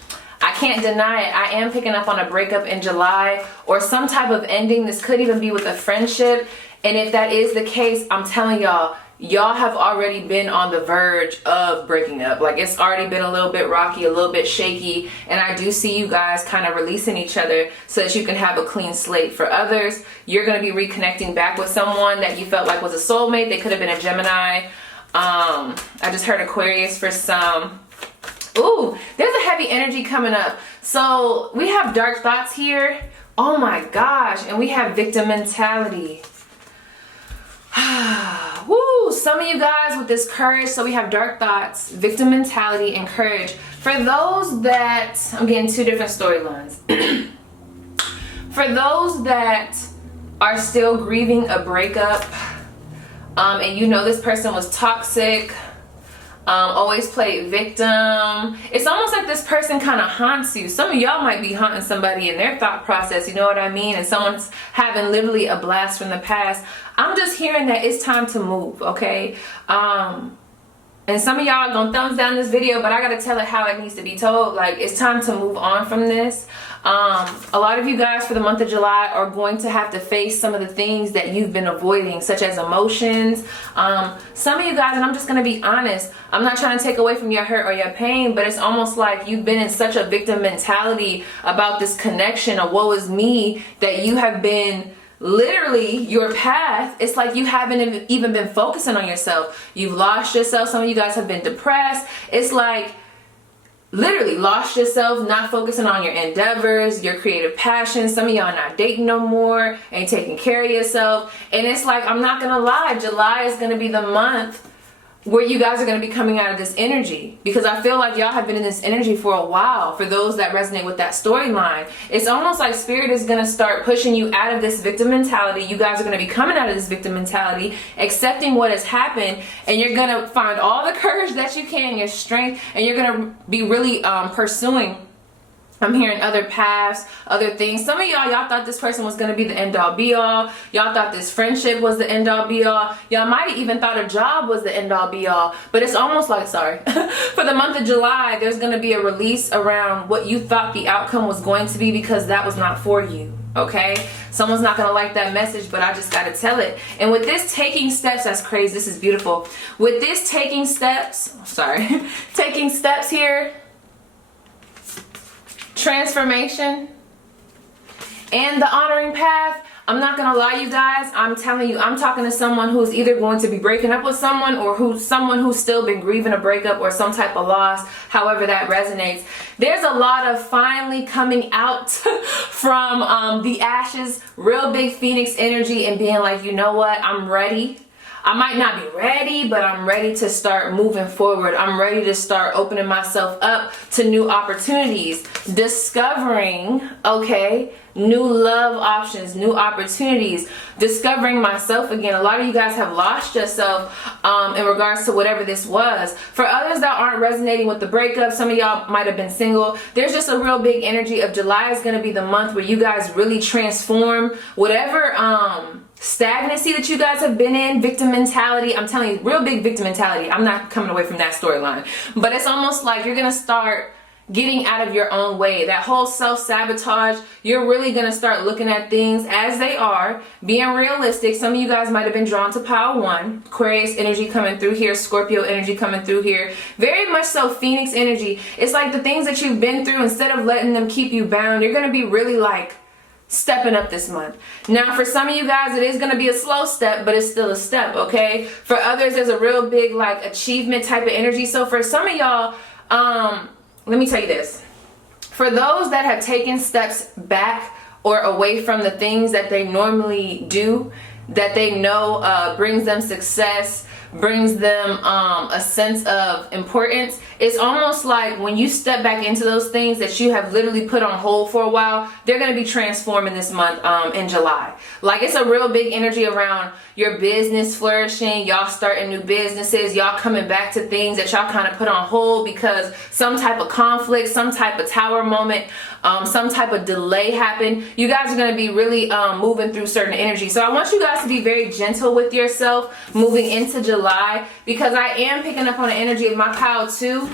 I can't deny it. I am picking up on a breakup in July or some type of ending. This could even be with a friendship. And if that is the case, I'm telling y'all, y'all have already been on the verge of breaking up. Like, it's already been a little bit rocky, a little bit shaky. And I do see you guys kind of releasing each other so that you can have a clean slate. For others, you're going to be reconnecting back with someone that you felt like was a soulmate. They could have been a Gemini. I just heard Aquarius for some. Ooh, there's a heavy energy coming up. So we have dark thoughts here. Oh my gosh. And we have victim mentality. Woo, some of you guys with this courage. So we have dark thoughts, victim mentality, and courage. For those that, I'm getting two different storylines. For those that are still grieving a breakup, and you know this person was toxic, always played victim. It's almost like this person kind of haunts you. Some of y'all might be haunting somebody in their thought process, you know what I mean? And someone's having literally a blast from the past. I'm just hearing that it's time to move, okay? And some of y'all are gonna thumbs down this video, but I gotta tell it how it needs to be told. Like, it's time to move on from this. A lot of you guys for the month of July are going to have to face some of the things that you've been avoiding, such as emotions. Some of you guys, and I'm just going to be honest, I'm not trying to take away from your hurt or your pain, but it's almost like you've been in such a victim mentality about this connection of woe is me that you have been literally your path. It's like you haven't even been focusing on yourself. You've lost yourself. Some of you guys have been depressed. It's like literally lost yourself, not focusing on your endeavors, your creative passions. Some of y'all not dating no more, ain't taking care of yourself. And it's like, I'm not gonna lie, July is gonna be the month where you guys are going to be coming out of this energy, because I feel like y'all have been in this energy for a while. For those that resonate with that storyline, it's almost like spirit is going to start pushing you out of this victim mentality. You guys are going to be coming out of this victim mentality, accepting what has happened, and you're going to find all the courage that you can, your strength, and you're going to be really pursuing. I'm hearing other paths, other things. Some of y'all thought this person was going to be the end all be all. Y'all thought this friendship was the end all be all. Y'all might have even thought a job was the end all be all. But it's almost like, sorry, for the month of July, there's going to be a release around what you thought the outcome was going to be, because that was not for you. Okay? Someone's not going to like that message, but I just got to tell it. And with this taking steps, that's crazy. This is beautiful. With this taking steps, taking steps here, transformation, and the honoring path, I'm not gonna lie, you guys, I'm telling you, I'm talking to someone who's either going to be breaking up with someone, or someone who's still been grieving a breakup or some type of loss, however that resonates. There's a lot of finally coming out from the ashes, real big phoenix energy, and being like, you know what, I'm ready. I might not be ready, but I'm ready to start moving forward. I'm ready to start opening myself up to new opportunities, discovering, okay, new love options, new opportunities, discovering myself again. A lot of you guys have lost yourself in regards to whatever this was. For others that aren't resonating with the breakup, some of y'all might have been single. There's just a real big energy of July is going to be the month where you guys really transform whatever stagnancy that you guys have been in, victim mentality. I'm telling you, real big victim mentality. I'm not coming away from that storyline, but it's almost like you're gonna start getting out of your own way. That whole self-sabotage, you're really gonna start looking at things as they are, being realistic. Some of you guys might have been drawn to pile 1, Aquarius energy coming through here, Scorpio energy coming through here, very much so Phoenix energy. It's like the things that you've been through, instead of letting them keep you bound, you're gonna be really like stepping up this month. Now, for some of you guys, it is going to be a slow step, but it's still a step, okay? For others, there's a real big, like, achievement type of energy. So for some of y'all, let me tell you this. For those that have taken steps back or away from the things that they normally do, that they know brings them success, brings them a sense of importance. It's almost like when you step back into those things that you have literally put on hold for a while, they're going to be transforming this month in July. Like, it's a real big energy around your business flourishing, y'all starting new businesses, y'all coming back to things that y'all kind of put on hold because some type of conflict, some type of tower moment, some type of delay happened. You guys are going to be really moving through certain energy. So I want you guys to be very gentle with yourself moving into July, because I am picking up on the energy of my pile too.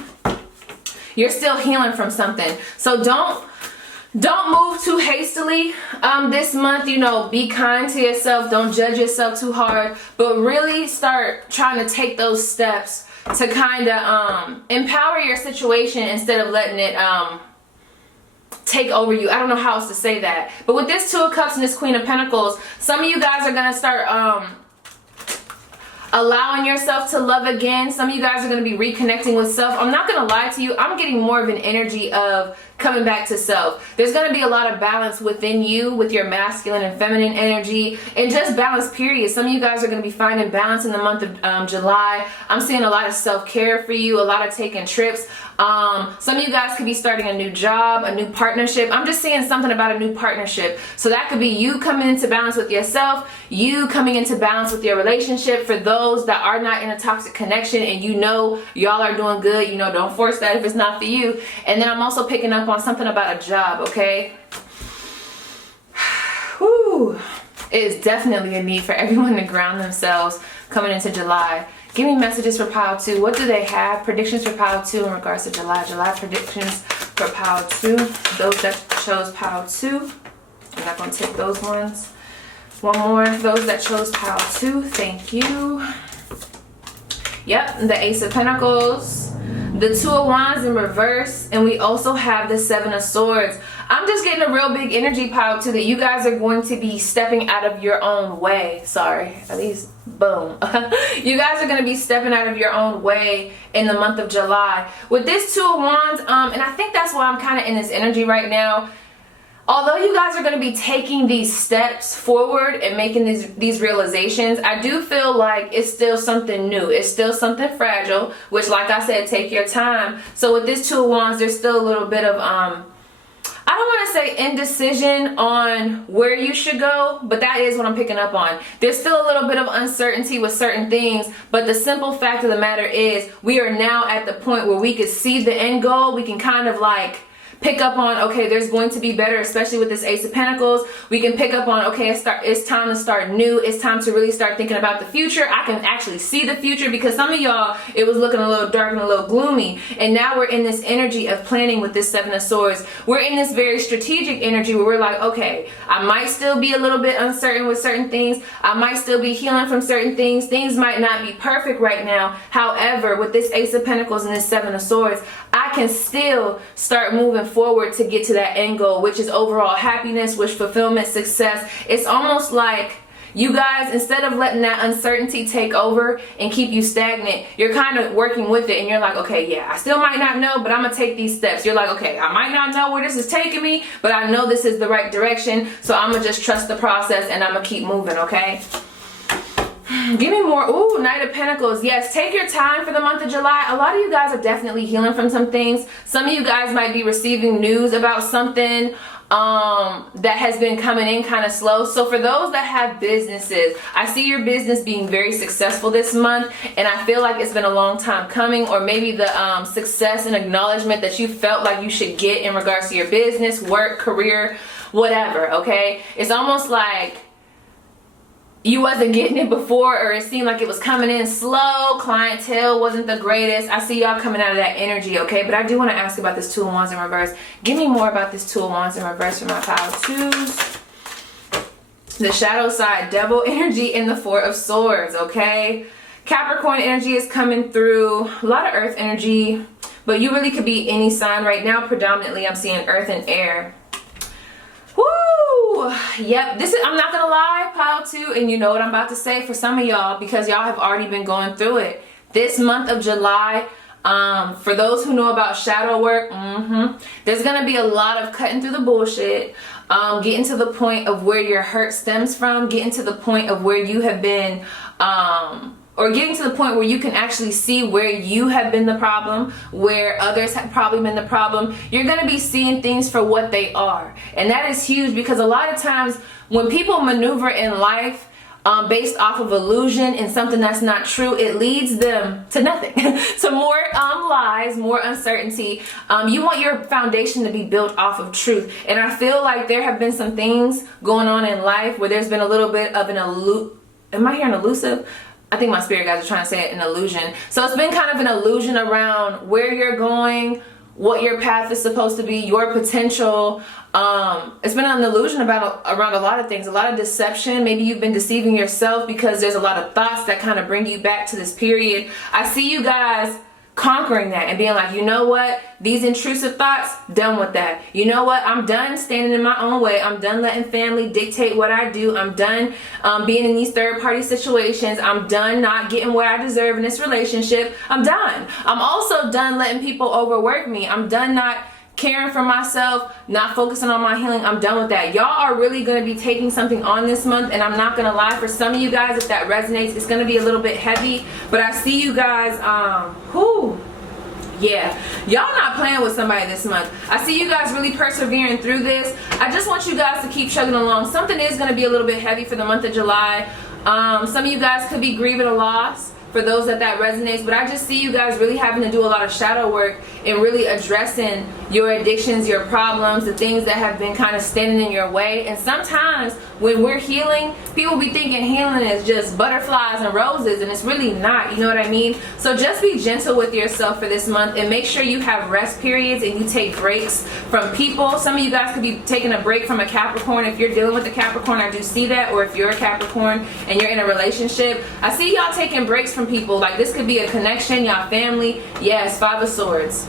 You're still healing from something. So don't move too hastily this month. You know, be kind to yourself. Don't judge yourself too hard, but really start trying to take those steps to kind of empower your situation instead of letting it take over you. I don't know how else to say that. But with this Two of Cups and this Queen of Pentacles, some of you guys are going to start allowing yourself to love again. Some of you guys are going to be reconnecting with self. I'm not going to lie to you. I'm getting more of an energy of coming back to self. There's going to be a lot of balance within you with your masculine and feminine energy, and just balance, period. Some of you guys are going to be finding balance in the month of July. I'm seeing a lot of self-care for you, a lot of taking trips. Some of you guys could be starting a new job, a new partnership. I'm just seeing something about a new partnership. So that could be you coming into balance with yourself, you coming into balance with your relationship. For those that are not in a toxic connection and you know y'all are doing good, you know, don't force that if it's not for you. And then I'm also picking up on something about a job, okay? Whew. It is definitely a need for everyone to ground themselves coming into July. Give me messages for pile 2. What do they have? Predictions for pile 2 in regards to July. July predictions for pile 2. Those that chose pile 2. I'm not going to take those ones. One more. Those that chose pile 2. Thank you. Yep. The Ace of Pentacles. The Two of Wands in reverse. And we also have the Seven of Swords. I'm just getting a real big energy pile too, that you guys are going to be stepping out of your own way. Sorry, at least, boom. You guys are going to be stepping out of your own way in the month of July. With this Two of Wands, and I think that's why I'm kind of in this energy right now. Although you guys are going to be taking these steps forward and making these realizations, I do feel like it's still something new. It's still something fragile, which, like I said, take your time. So with this Two of Wands, there's still a little bit of I don't want to say indecision on where you should go, but that is what I'm picking up on. There's still a little bit of uncertainty with certain things, but the simple fact of the matter is we are now at the point where we can see the end goal. We can kind of like pick up on, okay, there's going to be better, especially with this Ace of Pentacles. We can pick up on, okay, it's time to start new. It's time to really start thinking about the future. I can actually see the future, because some of y'all, it was looking a little dark and a little gloomy. And now we're in this energy of planning with this Seven of Swords. We're in this very strategic energy where we're like, okay, I might still be a little bit uncertain with certain things. I might still be healing from certain things. Things might not be perfect right now. However, with this Ace of Pentacles and this Seven of Swords, I can still start moving forward to get to that end goal, which is overall happiness, which fulfillment, success. It's almost like you guys, instead of letting that uncertainty take over and keep you stagnant, you're kind of working with it, and you're like, okay, yeah, I still might not know, but I'm gonna take these steps. You're like, okay, I might not know where this is taking me, but I know this is the right direction, so I'm gonna just trust the process and I'm gonna keep moving, okay? Give me more. Ooh, Knight of Pentacles. Yes, take your time for the month of July. A lot of you guys are definitely healing from some things. Some of you guys might be receiving news about something that has been coming in kind of slow. So for those that have businesses, I see your business being very successful this month, and I feel like it's been a long time coming, or maybe the success and acknowledgement that you felt like you should get in regards to your business, work, career, whatever, okay? It's almost like you wasn't getting it before, or it seemed like it was coming in slow. Clientele wasn't the greatest. I see y'all coming out of that energy, okay? But I do want to ask about this Two of Wands in reverse. Give me more about this Two of Wands in reverse for my pile twos. The shadow side, Devil energy, and the Four of Swords, okay? Capricorn energy is coming through. A lot of Earth energy, but you really could be any sign right now. Predominantly, I'm seeing Earth and Air. Woo! Yep, this is, I'm not gonna lie, pile 2, and you know what I'm about to say for some of y'all, because y'all have already been going through it. This month of July, for those who know about shadow work, there's gonna be a lot of cutting through the bullshit, getting to the point of where your hurt stems from, getting to the point of where you have been or getting to the point where you can actually see where you have been the problem, where others have probably been the problem. You're going to be seeing things for what they are. And that is huge, because a lot of times when people maneuver in life based off of illusion and something that's not true, it leads them to nothing, to more lies, more uncertainty. You want your foundation to be built off of truth. And I feel like there have been some things going on in life where there's been a little bit of an am I hearing elusive? I think my spirit guys are trying to say it, an illusion. So it's been kind of an illusion around where you're going, what your path is supposed to be, your potential. It's been an illusion around a lot of things, a lot of deception. Maybe you've been deceiving yourself because there's a lot of thoughts that kind of bring you back to this period. I see you guys conquering that and being like, you know what, these intrusive thoughts, done with that. You know what, I'm done standing in my own way. I'm done letting family dictate what I do. I'm done being in these third-party situations. I'm done not getting what I deserve in this relationship. I'm done. I'm also done letting people overwork me. I'm done not caring for myself, not focusing on my healing. I'm done with that. Y'all are really going to be taking something on this month, and I'm not going to lie, for some of you guys, if that resonates, it's going to be a little bit heavy, but I see you guys, yeah, y'all not playing with somebody this month. I see you guys really persevering through this. I just want you guys to keep chugging along. Something is going to be a little bit heavy for the month of July. Some of you guys could be grieving a loss, for those that resonates, but I just see you guys really having to do a lot of shadow work and really addressing your addictions, your problems, the things that have been kind of standing in your way. And sometimes when we're healing, people be thinking healing is just butterflies and roses, and it's really not, you know what I mean? So just be gentle with yourself for this month, and make sure you have rest periods and you take breaks from people. Some of you guys could be taking a break from a Capricorn. If you're dealing with a Capricorn, I do see that. Or if you're a Capricorn and you're in a relationship, I see y'all taking breaks from people. Like, this could be a connection, y'all family. Yes, Five of Swords.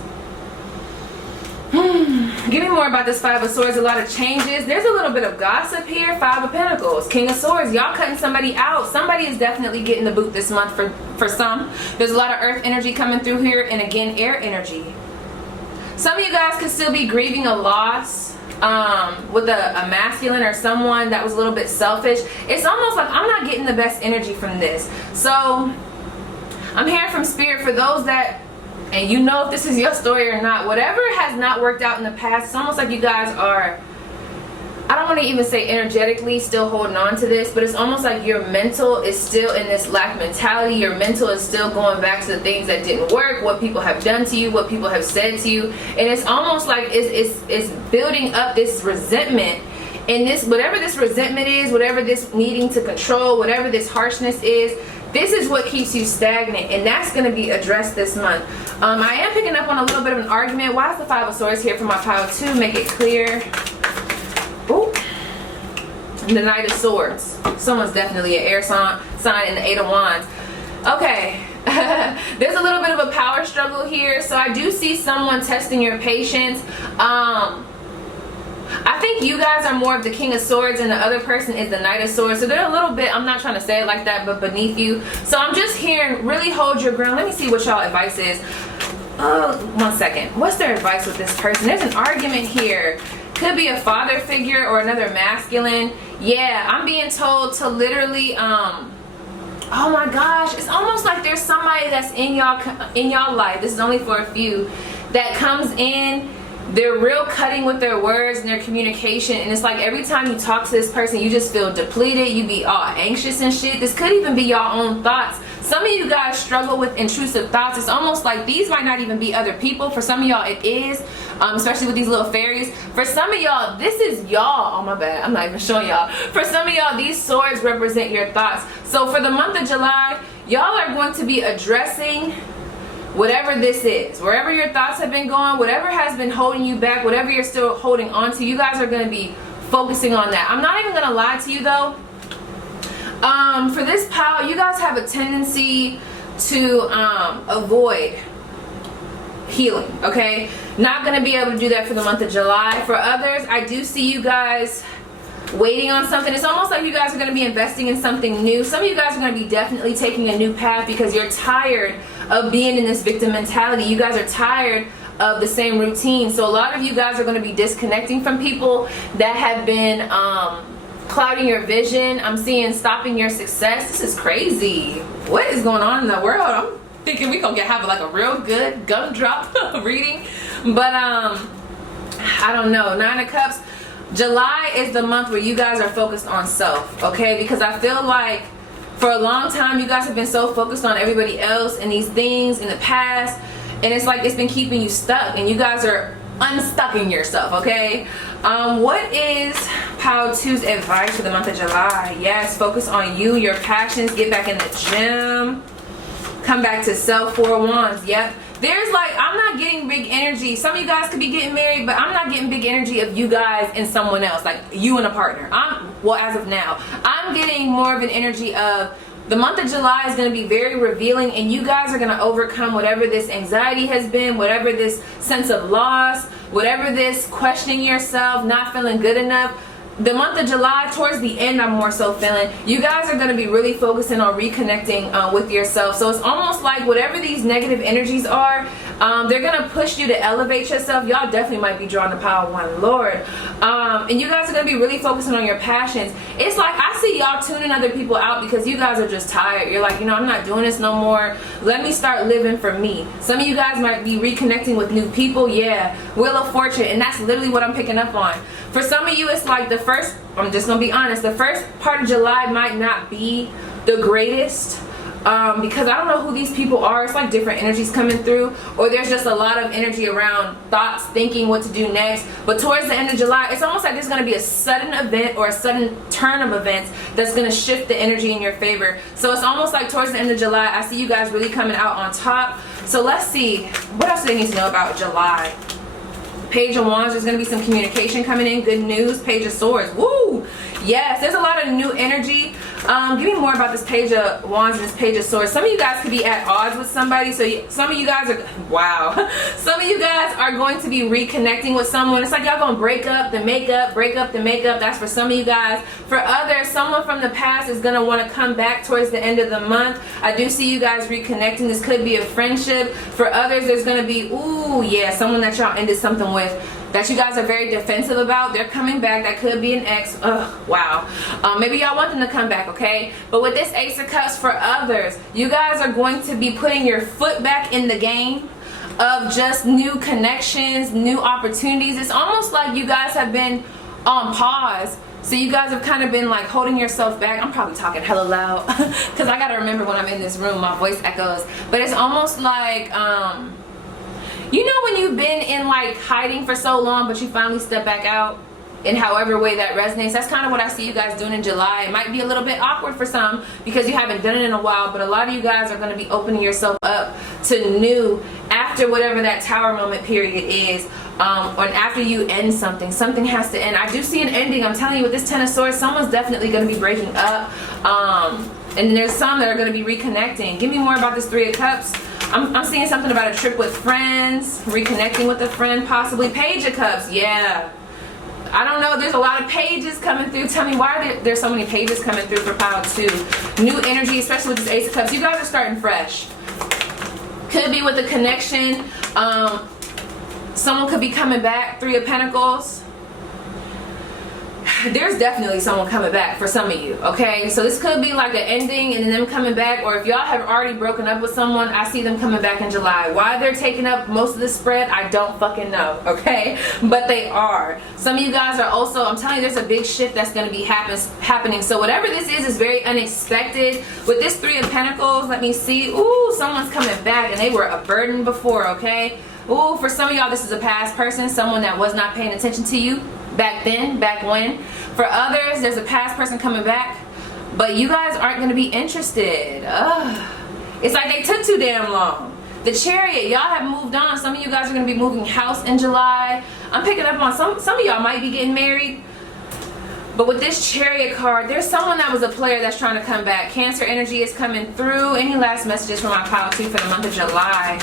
Give me more about this Five of Swords. A lot of changes. There's a little bit of gossip here. Five of Pentacles, King of Swords. Y'all cutting somebody out. Somebody is definitely getting the boot this month for some. There's a lot of earth energy coming through here, and again, air energy. Some of you guys could still be grieving a loss with a masculine or someone that was a little bit selfish. It's almost like I'm not getting the best energy from this. So I'm hearing from spirit for those that, and you know if this is your story or not, whatever has not worked out in the past, it's almost like you guys are, I don't want to even say energetically still holding on to this, but it's almost like your mental is still in this lack mentality. Your mental is still going back to the things that didn't work, what people have done to you, what people have said to you, and it's almost like it's building up this resentment. And this, whatever this resentment is, whatever this needing to control, whatever this harshness is, this is what keeps you stagnant, and that's going to be addressed this month. I am picking up on a little bit of an argument. Why is the Five of Swords here for my pile too? Make it clear. Ooh. The Knight of Swords. Someone's definitely an air sign in the Eight of Wands. Okay. There's a little bit of a power struggle here. So I do see someone testing your patience. I think you guys are more of the King of Swords and the other person is the Knight of Swords. So they're a little bit, I'm not trying to say it like that, but beneath you. So I'm just hearing, really hold your ground. Let me see what y'all advice is. 1 second. What's their advice with this person? There's an argument here. Could be a father figure or another masculine. Yeah, I'm being told to literally, oh my gosh, it's almost like there's somebody that's in y'all life. This is only for a few that comes in. They're real cutting with their words and their communication, and it's like every time you talk to this person, you just feel depleted. You be all anxious and shit. This could even be y'all own thoughts. Some of you guys struggle with intrusive thoughts. It's almost like these might not even be other people. For some of y'all, it is, especially with these little fairies. For some of y'all, this is y'all. Oh my bad, I'm not even showing y'all. For some of y'all, these swords represent your thoughts. So for the month of July, y'all are going to be addressing whatever this is, wherever your thoughts have been going, whatever has been holding you back, whatever you're still holding on to, you guys are going to be focusing on that. I'm not even going to lie to you though. For this pile, you guys have a tendency to avoid healing, okay? Not going to be able to do that for the month of July. For others, I do see you guys waiting on something. It's almost like you guys are going to be investing in something new. Some of you guys are going to be definitely taking a new path because you're tired of being in this victim mentality. You guys are tired of the same routine. So a lot of you guys are going to be disconnecting from people that have been clouding your vision. I'm seeing stopping your success. This is crazy. What is going on in the world? I'm thinking we gonna have like a real good gumdrop reading, but I don't know. 9 of Cups. July is the month where you guys are focused on self, okay? Because I feel like for a long time you guys have been so focused on everybody else and these things in the past, and it's like it's been keeping you stuck, and you guys are unstucking yourself, okay? What is Power 2's advice for the month of July? Yes, focus on you, your passions, get back in the gym, come back to self. 4 of Wands. Yep. There's like, I'm not getting big energy. Some of you guys could be getting married, but I'm not getting big energy of you guys and someone else, like you and a partner. Well, as of now, I'm getting more of an energy of the month of July is going to be very revealing, and you guys are going to overcome whatever this anxiety has been, whatever this sense of loss, whatever this questioning yourself, not feeling good enough. The month of July, towards the end, I'm more so feeling you guys are going to be really focusing on reconnecting with yourself. So it's almost like whatever these negative energies are, they're going to push you to elevate yourself. Y'all definitely might be drawn to Power 1, Lord. And you guys are going to be really focusing on your passions. It's like I see y'all tuning other people out because you guys are just tired. You're like, you know, I'm not doing this no more. Let me start living for me. Some of you guys might be reconnecting with new people. Yeah, Wheel of Fortune. And that's literally what I'm picking up on. For some of you, it's like the first, I'm just going to be honest, the first part of July might not be the greatest. Because I don't know who these people are. It's like different energies coming through, or there's just a lot of energy around thoughts, thinking what to do next. But towards the end of July, it's almost like there's going to be a sudden event or a sudden turn of events that's going to shift the energy in your favor. So it's almost like towards the end of July, I see you guys really coming out on top. So let's see, what else do they need to know about July? Page of Wands, there's going to be some communication coming in, good news. Page of Swords, woo! Yes, there's a lot of new energy. Give me more about this Page of Wands and this Page of Swords. Some of you guys could be at odds with somebody. So some of you guys are, wow. Some of you guys are going to be reconnecting with someone. It's like y'all going to break up, then make up, break up, then make up. That's for some of you guys. For others, someone from the past is going to want to come back towards the end of the month. I do see you guys reconnecting. This could be a friendship. For others, there's going to be, ooh, yeah, someone that y'all ended something with that you guys are very defensive about. They're coming back. That could be an ex. Ugh, wow. Maybe y'all want them to come back, okay? But with this Ace of Cups, for others, you guys are going to be putting your foot back in the game of just new connections, new opportunities. It's almost like you guys have been on pause. So you guys have kind of been like holding yourself back. I'm probably talking hella loud because I got to remember when I'm in this room, my voice echoes. But it's almost like, you know when you've been in like hiding for so long, but you finally step back out in however way that resonates? That's kind of what I see you guys doing in July. It might be a little bit awkward for some because you haven't done it in a while, but a lot of you guys are going to be opening yourself up to new after whatever that Tower moment period is. Or after you end something, something has to end. I do see an ending. I'm telling you, with this Ten of Swords, someone's definitely going to be breaking up. And there's some that are going to be reconnecting. Give me more about this Three of Cups. I'm seeing something about a trip with friends, reconnecting with a friend, possibly. Page of Cups, yeah. I don't know, there's a lot of pages coming through. Tell me, why are there so many pages coming through for Power 2? New energy, especially with this Ace of Cups. You guys are starting fresh. Could be with a connection. Someone could be coming back. Three of Pentacles. There's definitely someone coming back for some of you, okay? So this could be like an ending and then them coming back, or if y'all have already broken up with someone, I see them coming back in July. Why they're taking up most of the spread, I don't fucking know, okay? But they are. Some of you guys are also, I'm telling you, there's a big shift that's going to be happening. So whatever this is very unexpected. With this Three of Pentacles, let me see. Ooh, someone's coming back and they were a burden before, okay? Ooh, for some of y'all, this is a past person, someone that was not paying attention to you back then, back when. For others, there's a past person coming back, but you guys aren't going to be interested. Ugh. It's like they took too damn long. The Chariot, y'all have moved on. Some of you guys are going to be moving house in July. I'm picking up on some of y'all might be getting married. But with this Chariot card, there's someone that was a player that's trying to come back. Cancer energy is coming through. Any last messages from my Power 2 for the month of July?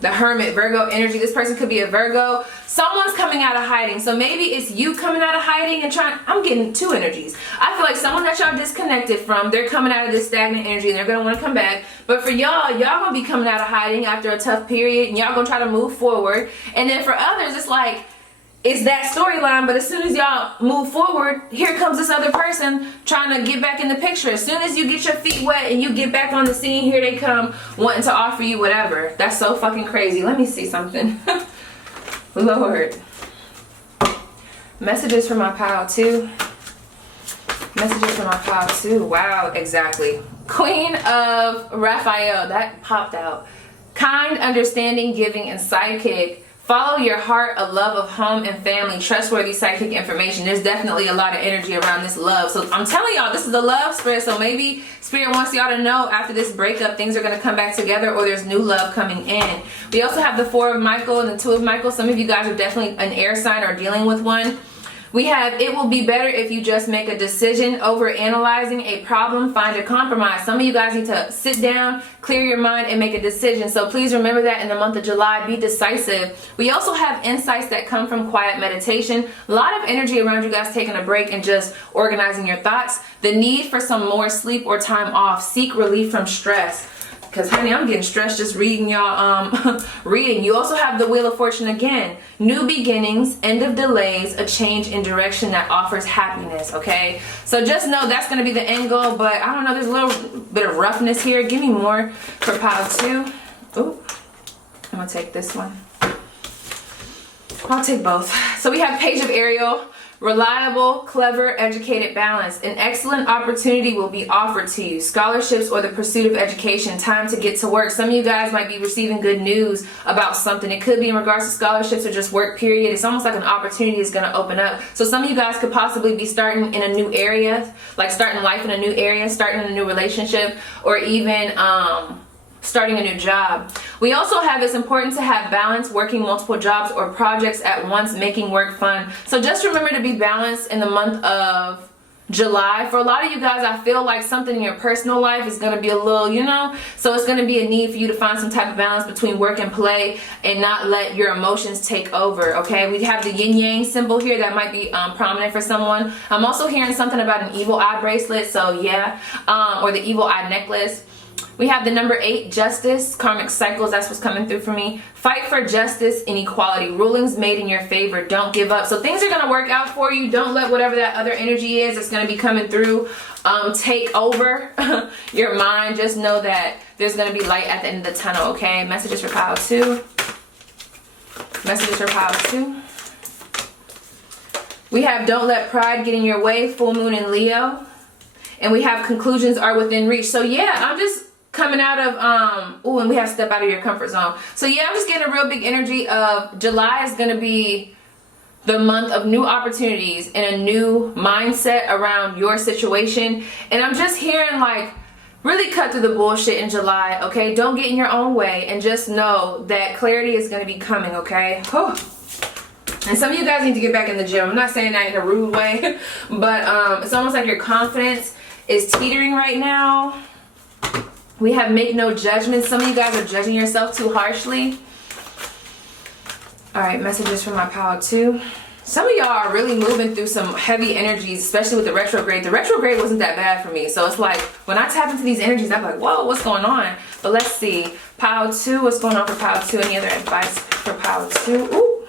The Hermit, Virgo energy. This person could be a Virgo. Someone's coming out of hiding. So maybe it's you coming out of hiding and trying. I'm getting two energies. I feel like someone that y'all disconnected from, they're coming out of this stagnant energy and they're going to want to come back. But for y'all going to be coming out of hiding after a tough period and y'all going to try to move forward. And then for others, it's like it's that storyline, but as soon as y'all move forward, here comes this other person trying to get back in the picture. As soon as you get your feet wet and you get back on the scene, here they come wanting to offer you whatever. That's so fucking crazy. Let me see something. Lord. Messages from my pile too. Messages from my pile too. Wow, exactly. Queen of Raphael, that popped out. Kind, understanding, giving, and psychic. Follow your heart, a love of home and family, trustworthy psychic information. There's definitely a lot of energy around this love. So I'm telling y'all, this is a love spread. So maybe Spirit wants y'all to know after this breakup, things are going to come back together, or there's new love coming in. We also have the 4 of Michael and the 2 of Michael. Some of you guys are definitely an air sign or dealing with one. We have, it will be better if you just make a decision. Over analyzing a problem, find a compromise. Some of you guys need to sit down, clear your mind, and make a decision. So please remember that in the month of July, be decisive. We also have insights that come from quiet meditation. A lot of energy around you guys taking a break and just organizing your thoughts. The need for some more sleep or time off. Seek relief from stress. Because, honey, I'm getting stressed just reading y'all reading. You also have the Wheel of Fortune again. New beginnings, end of delays, a change in direction that offers happiness, okay? So just know that's going to be the end goal, but I don't know, there's a little bit of roughness here. Give me more for pile 2. Ooh, I'm going to take this one. I'll take both. So we have Page of Ariel. Reliable, clever, educated, balanced. An excellent opportunity will be offered to you. Scholarships or the pursuit of education. Time to get to work. Some of you guys might be receiving good news about something. It could be in regards to scholarships or just work, period. It's almost like an opportunity is going to open up. So some of you guys could possibly be starting in a new area, like starting life in a new area, starting in a new relationship, or even starting a new job. We also have, it's important to have balance, working multiple jobs or projects at once, making work fun. So just remember to be balanced in the month of July. For a lot of you guys, I feel like something in your personal life is going to be a little, you know, so it's going to be a need for you to find some type of balance between work and play and not let your emotions take over, okay? We have the yin yang symbol here that might be prominent for someone. I'm also hearing something about an evil eye bracelet, so yeah, or the evil eye necklace. We have the number 8, justice, karmic cycles. That's what's coming through for me. Fight for justice and equality. Rulings made in your favor. Don't give up. So things are going to work out for you. Don't let whatever that other energy is that's going to be coming through take over your mind. Just know that there's going to be light at the end of the tunnel, okay? Messages for pile 2. Messages for pile 2. We have don't let pride get in your way. Full moon in Leo. And we have conclusions are within reach. So yeah, I'm just coming out of, oh, and we have step out of your comfort zone. So yeah, I'm just getting a real big energy of July is going to be the month of new opportunities and a new mindset around your situation. And I'm just hearing like, really cut through the bullshit in July, okay? Don't get in your own way and just know that clarity is going to be coming, okay? Whew. And some of you guys need to get back in the gym. I'm not saying that in a rude way, but it's almost like your confidence is teetering right now. We have make no judgments. Some of you guys are judging yourself too harshly. All right, messages from my pile 2. Some of y'all are really moving through some heavy energies, especially with the retrograde. The retrograde wasn't that bad for me. So it's like, when I tap into these energies, I'm like, whoa, what's going on? But let's see. Pile 2, what's going on for pile 2? Any other advice for pile 2? Ooh.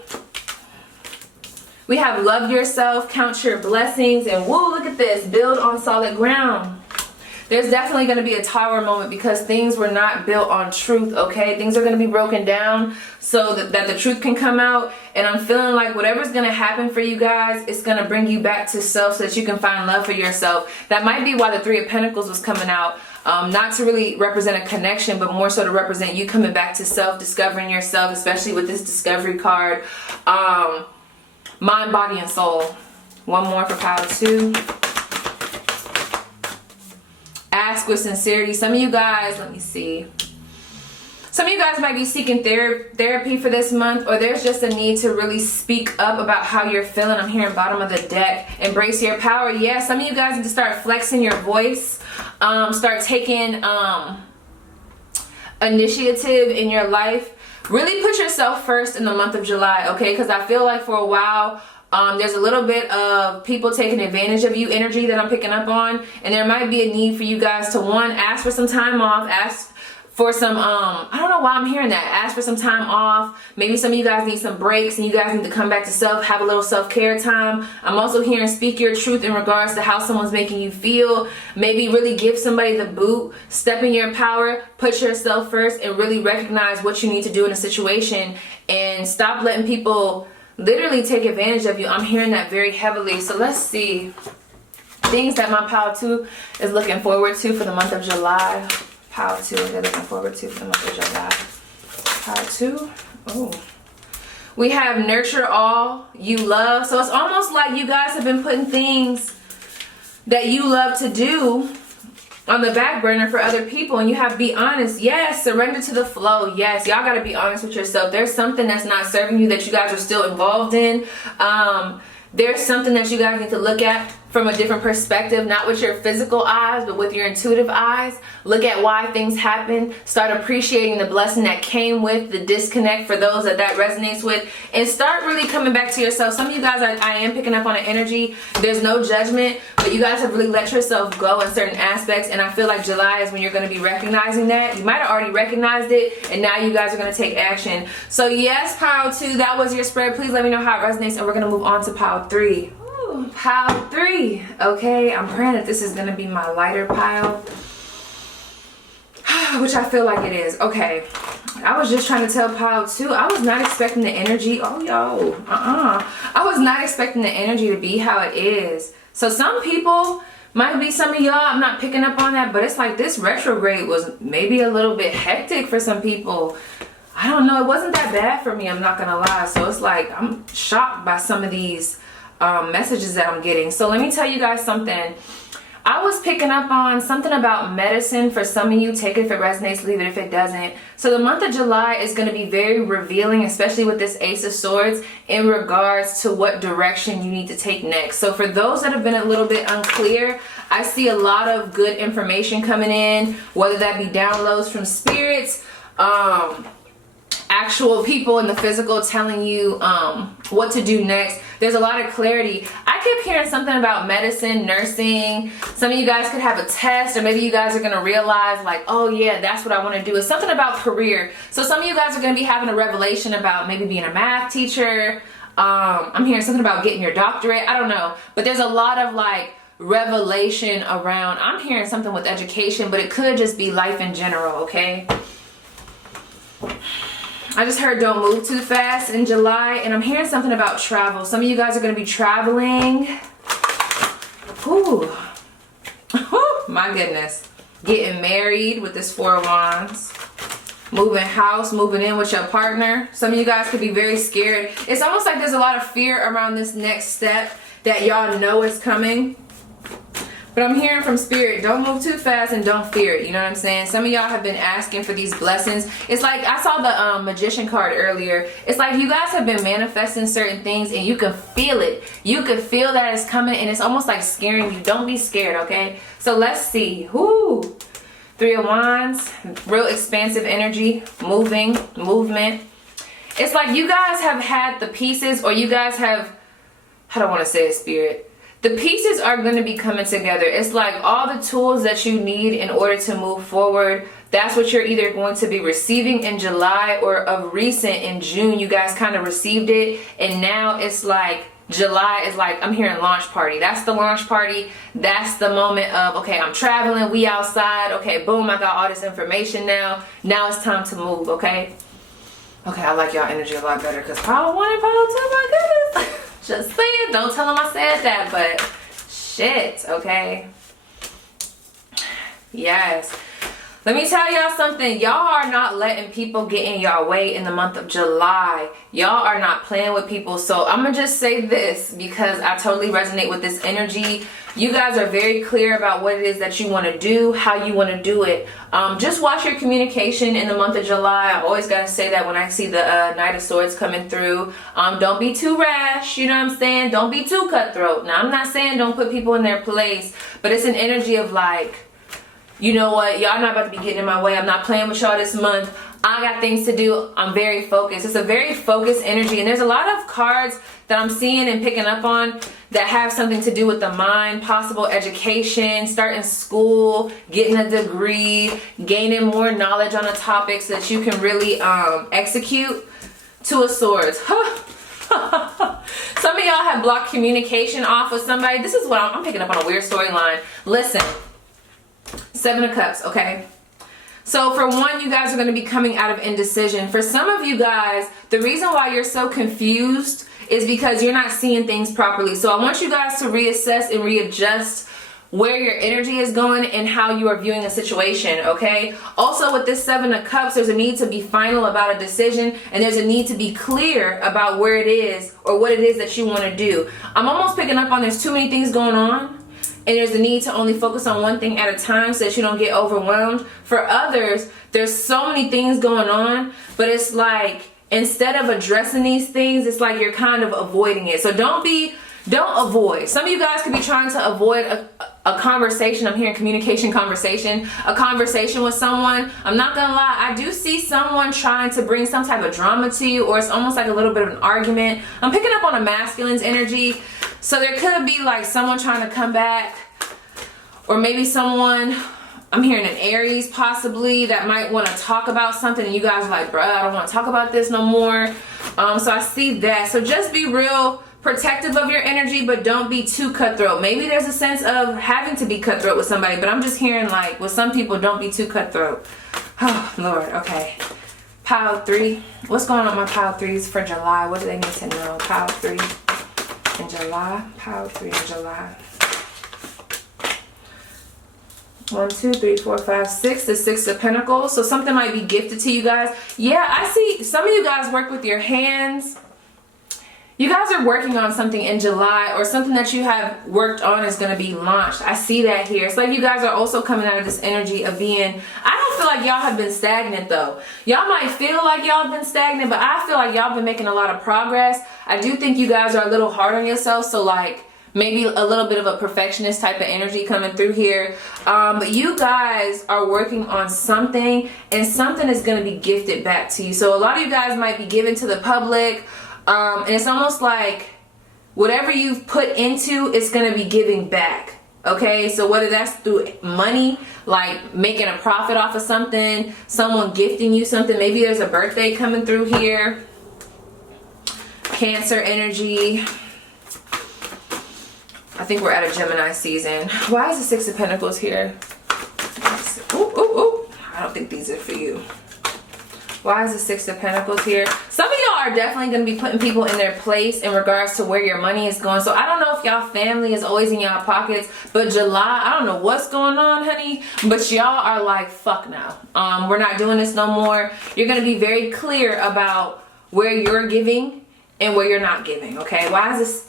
We have love yourself, count your blessings, and woo, look at this. Build on solid ground. There's definitely going to be a tower moment because things were not built on truth, okay? Things are going to be broken down so that the truth can come out. And I'm feeling like whatever's going to happen for you guys, it's going to bring you back to self so that you can find love for yourself. That might be why the 3 of Pentacles was coming out. Not to really represent a connection, but more so to represent you coming back to self, discovering yourself, especially with this discovery card. Mind, body, and soul. One more for pile 2. Ask with sincerity. Some of you guys, let me see. Some of you guys might be seeking therapy for this month, or there's just a need to really speak up about how you're feeling. I'm hearing bottom of the deck. Embrace your power. Yeah, some of you guys need to start flexing your voice. Start taking initiative in your life. Really put yourself first in the month of July, okay? Because I feel like for a while, there's a little bit of people taking advantage of you energy that I'm picking up on. And there might be a need for you guys to, one, ask for some time off. Ask for some, I don't know why I'm hearing that. Ask for some time off. Maybe some of you guys need some breaks and you guys need to come back to self, have a little self-care time. I'm also hearing speak your truth in regards to how someone's making you feel. Maybe really give somebody the boot, step in your power, put yourself first, and really recognize what you need to do in a situation and stop letting people literally take advantage of you. I'm hearing that very heavily. So let's see. Things that my pile 2 is looking forward to for the month of July. Pile 2, they're looking forward to for the month of July. Pile 2. Oh. We have nurture all you love. So it's almost like you guys have been putting things that you love to do on the back burner for other people, and you have to be honest. Yes, surrender to the flow. Yes, y'all got to be honest with yourself. There's something that's not serving you that you guys are still involved in. There's something that you guys need to look at from a different perspective, not with your physical eyes, but with your intuitive eyes. Look at why things happen. Start appreciating the blessing that came with the disconnect for those that resonates with, and start really coming back to yourself. Some of you guys, I am picking up on an energy. There's no judgment, but you guys have really let yourself go in certain aspects, and I feel like July is when you're going to be recognizing that. You might have already recognized it, and now you guys are going to take action. So yes, pile 2, that was your spread. Please let me know how it resonates, and we're going to move on to pile 3. Pile 3. Okay, I'm praying that this is going to be my lighter pile, which I feel like it is. Okay, I was just trying to tell pile 2, I was not expecting the energy. I was not expecting the energy to be how it is. So some people, might be some of y'all, I'm not picking up on that, but it's like this retrograde was maybe a little bit hectic for some people. I don't know, it wasn't that bad for me, I'm not gonna lie. So it's like I'm shocked by some of these messages that I'm getting. So let me tell you guys something. I was picking up on something about medicine for some of you. Take it if it resonates, leave it if it doesn't. So the month of July is going to be very revealing, especially with this Ace of Swords, in regards to what direction you need to take next. So for those that have been a little bit unclear, I see a lot of good information coming in, whether that be downloads from spirits, actual people in the physical telling you what to do next. There's a lot of clarity. I kept hearing something about medicine, nursing. Some of you guys could have a test, or maybe you guys are going to realize like, oh yeah, that's what I want to do. It's something about career. So some of you guys are going to be having a revelation about maybe being a math teacher. I'm hearing something about getting your doctorate. I don't know. But there's a lot of like revelation around. I'm hearing something with education, but it could just be life in general, okay? I just heard don't move too fast in July, and I'm hearing something about travel. Some of you guys are going to be traveling. Ooh. My goodness. Getting married with this 4 of Wands. Moving house, moving in with your partner. Some of you guys could be very scared. It's almost like there's a lot of fear around this next step that y'all know is coming. But I'm hearing from spirit, don't move too fast and don't fear it. You know what I'm saying? Some of y'all have been asking for these blessings. It's like, I saw the magician card earlier. It's like you guys have been manifesting certain things and you can feel it. You can feel that it's coming, and it's almost like scaring you. Don't be scared, okay? So let's see. Whoo! 3 of Wands, real expansive energy, moving, movement. It's like you guys have had the pieces, or you guys have, how do I want to say it, spirit? The pieces are going to be coming together. It's like all the tools that you need in order to move forward. That's what you're either going to be receiving in July, or of recent in June. You guys kind of received it. And now it's like July is like, I'm hearing launch party. That's the launch party. That's the moment of, okay, I'm traveling. We outside. Okay, boom, I got all this information now. Now it's time to move, okay? Okay, I like y'all energy a lot better because pile 1 and pile 2, my goodness. Just saying, don't tell them I said that, but shit, okay? Yes. Let me tell y'all something. Y'all are not letting people get in y'all way in the month of July. Y'all are not playing with people. So I'm going to just say this because I totally resonate with this energy. You guys are very clear about what it is that you want to do, how you want to do it. Just watch your communication in the month of July. I always got to say that when I see the Knight of Swords coming through. Don't be too rash, you know what I'm saying? Don't be too cutthroat. Now, I'm not saying don't put people in their place, but it's an energy of like, you know what, y'all not about to be getting in my way. I'm not playing with y'all this month. I got things to do. I'm very focused. It's a very focused energy, and there's a lot of cards that I'm seeing and picking up on that have something to do with the mind, possible education, starting school, getting a degree, gaining more knowledge on a topic so that you can really execute. Two of Swords. Some of y'all have blocked communication off with somebody. This is what I'm picking up on, a weird storyline. Listen, Seven of Cups, okay? So for one, you guys are going to be coming out of indecision. For some of you guys, the reason why you're so confused is because you're not seeing things properly. So I want you guys to reassess and readjust where your energy is going and how you are viewing a situation, okay? Also, with this Seven of Cups, there's a need to be final about a decision, and there's a need to be clear about where it is or what it is that you want to do. I'm almost picking up on there's too many things going on, and there's a need to only focus on one thing at a time so that you don't get overwhelmed. For others, there's so many things going on, but it's like instead of addressing these things, it's like you're kind of avoiding it. So don't avoid. Some of you guys could be trying to avoid a conversation. I'm hearing communication conversation, a conversation with someone. I'm not gonna lie, I do see someone trying to bring some type of drama to you, or it's almost like a little bit of an argument. I'm picking up on a masculine's energy. So there could be like someone trying to come back, or maybe someone, I'm hearing an Aries possibly, that might want to talk about something and you guys are like, bruh, I don't want to talk about this no more. So I see that. So just be real protective of your energy, but don't be too cutthroat. Maybe there's a sense of having to be cutthroat with somebody, but I'm just hearing like with some people, don't be too cutthroat. Oh, Lord, okay. Pile 3. What's going on with my pile 3s for July? What do they need to know? Pile 3 in July. Pile 3 in July. 1, 2, 3, 4, 5, 6. The 6 of Pentacles. So something might be gifted to you guys. Yeah, I see some of you guys work with your hands. You guys are working on something in July, or something that you have worked on is going to be launched. I see that here. It's like you guys are also coming out of this energy of being, I don't feel like y'all have been stagnant though. Y'all might feel like y'all have been stagnant, but I feel like y'all been making a lot of progress. I do think you guys are a little hard on yourself. So like maybe a little bit of a perfectionist type of energy coming through here. But you guys are working on something, and something is going to be gifted back to you. So a lot of you guys might be given to the public. And it's almost like whatever you've put into, it's going to be giving back. Okay, so whether that's through money, like making a profit off of something, someone gifting you something, maybe there's a birthday coming through here. Cancer energy. I think we're at a Gemini season. Why is the 6 of Pentacles here? Ooh, ooh, ooh. I don't think these are for you. Why is the 6 of Pentacles here? Some of y'all are definitely going to be putting people in their place in regards to where your money is going. So I don't know if y'all family is always in y'all pockets, but July, I don't know what's going on, honey, but y'all are like, fuck no. We're not doing this no more. You're going to be very clear about where you're giving and where you're not giving, okay? Why is this,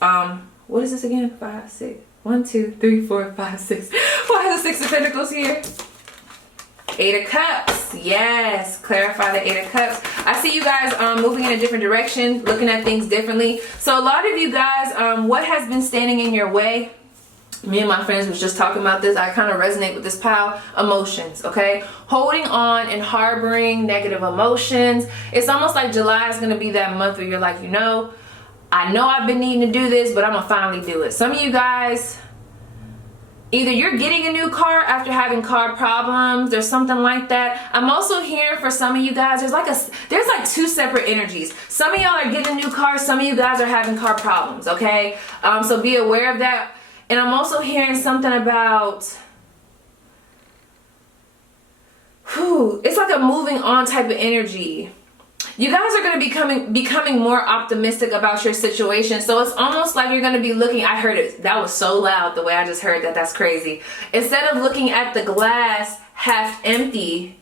what is this again? 5, 6, 1, 2, 3, 4, 5, 6. Why is the 6 of Pentacles here? 8 of Cups. Yes, clarify the 8 of Cups. I see you guys moving in a different direction, looking at things differently. So a lot of you guys, what has been standing in your way? Me and my friends was just talking about this. I kind of resonate with this pile. Emotions, okay? Holding on and harboring negative emotions. It's almost like July is going to be that month where you're like, you know, I know I've been needing to do this, but I'm going to finally do it. Some of you guys, either you're getting a new car after having car problems or something like that. I'm also hearing for some of you guys, there's like 2 separate energies. Some of y'all are getting a new car, some of you guys are having car problems, okay? So be aware of that. And I'm also hearing something about, it's like a moving on type of energy. You guys are going to be becoming more optimistic about your situation. So it's almost like you're going to be looking, I heard it, that was so loud the way I just heard that, that's crazy. Instead of looking at the glass half empty,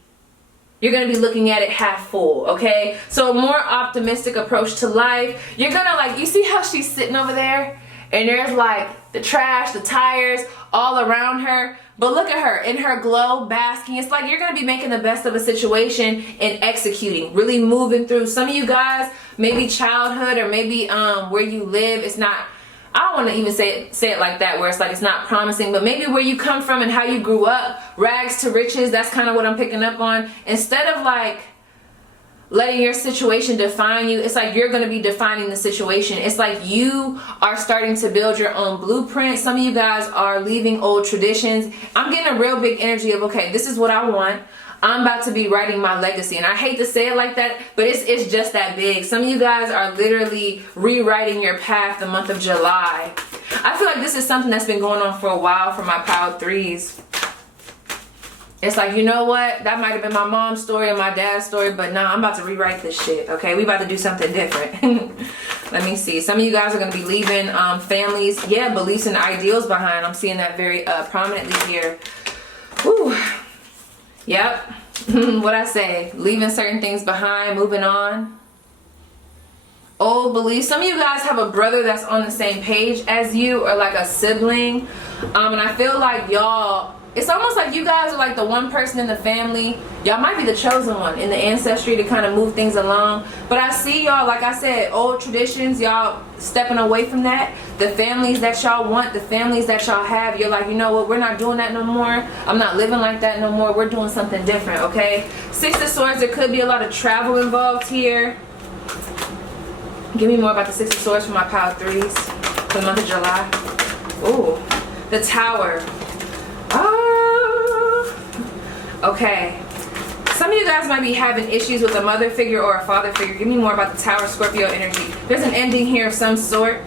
you're going to be looking at it half full, okay? So a more optimistic approach to life. You're going to like, you see how she's sitting over there? And there's like the trash, the tires all around her. But look at her in her glow, basking. It's like you're going to be making the best of a situation and executing, really moving through. Some of you guys, maybe childhood or maybe where you live, it's not, I don't want to even say it like that, where it's like it's not promising, but maybe where you come from and how you grew up, rags to riches. That's kind of what I'm picking up on. Instead of like letting your situation define you. It's like you're going to be defining the situation. It's like you are starting to build your own blueprint. Some of you guys are leaving old traditions. I'm getting a real big energy of, okay, this is what I want. I'm about to be writing my legacy. And I hate to say it like that, but it's just that big. Some of you guys are literally rewriting your path the month of July. I feel like this is something that's been going on for a while for my Pile 3s. It's like, you know what? That might have been my mom's story or my dad's story, but nah, I'm about to rewrite this shit, okay? We about to do something different. Let me see. Some of you guys are going to be leaving families, yeah, beliefs and ideals behind. I'm seeing that very prominently here. Whew. Yep. What I say? Leaving certain things behind, moving on. Old beliefs. Some of you guys have a brother that's on the same page as you, or like a sibling. And I feel like y'all, it's almost like you guys are like the one person in the family. Y'all might be the chosen one in the ancestry to kind of move things along. But I see y'all, like I said, old traditions, y'all stepping away from that. The families that y'all want, the families that y'all have, you're like, you know what, we're not doing that no more. I'm not living like that no more. We're doing something different, okay? Six of Swords, there could be a lot of travel involved here. Give me more about the Six of Swords for my Pile 3s for the month of July. Ooh, the Tower. Okay. Some of you guys might be having issues with a mother figure or a father figure. Give me more about the Tower, Scorpio energy. There's an ending here of some sort.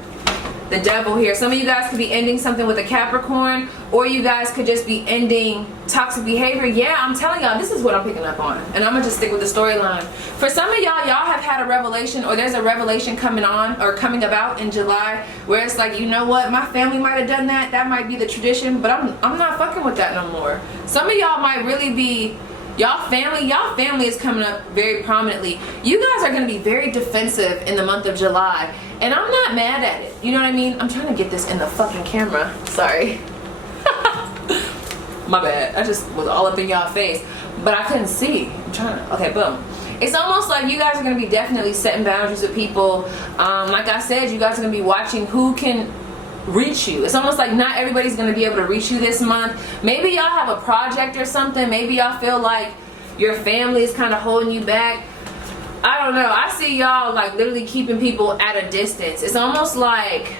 The Devil here. Some of you guys could be ending something with a Capricorn, or you guys could just be ending toxic behavior. Yeah, I'm telling y'all, this is what I'm picking up on. And I'm going to just stick with the storyline. For some of y'all, y'all have had a revelation, or there's a revelation coming on or coming about in July where it's like, you know what, my family might have done that. That might be the tradition, but I'm not fucking with that no more. Some of y'all might really be, y'all family is coming up very prominently. You guys are going to be very defensive in the month of July. And I'm not mad at it. You know what I mean? I'm trying to get this in the fucking camera. Sorry. My bad. I just was all up in y'all face. But I couldn't see. I'm trying to. Okay, boom. It's almost like you guys are going to be definitely setting boundaries with people. Like I said, you guys are going to be watching who can reach you. It's almost like not everybody's going to be able to reach you this month. Maybe y'all have a project or something. Maybe y'all feel like your family is kind of holding you back. I don't know. I see y'all like literally keeping people at a distance. It's almost like,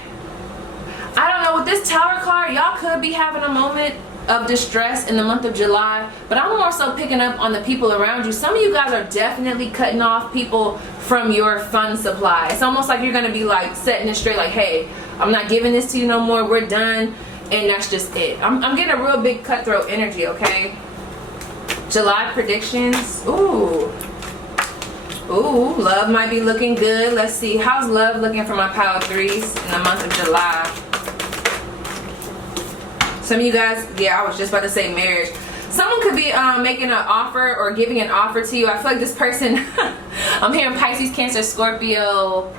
I don't know, with this Tower card, y'all could be having a moment of distress in the month of July, but I'm more so picking up on the people around you. Some of you guys are definitely cutting off people from your fund supply. It's almost like you're going to be like setting it straight, like, hey, I'm not giving this to you no more. We're done. And that's just it. I'm getting a real big cutthroat energy, okay? July predictions. Ooh, love might be looking good. Let's see. How's love looking for my Pile 3s in the month of July? Some of you guys, yeah, I was just about to say marriage. Someone could be making an offer or giving an offer to you. I feel like this person, I'm hearing Pisces, Cancer, Scorpio,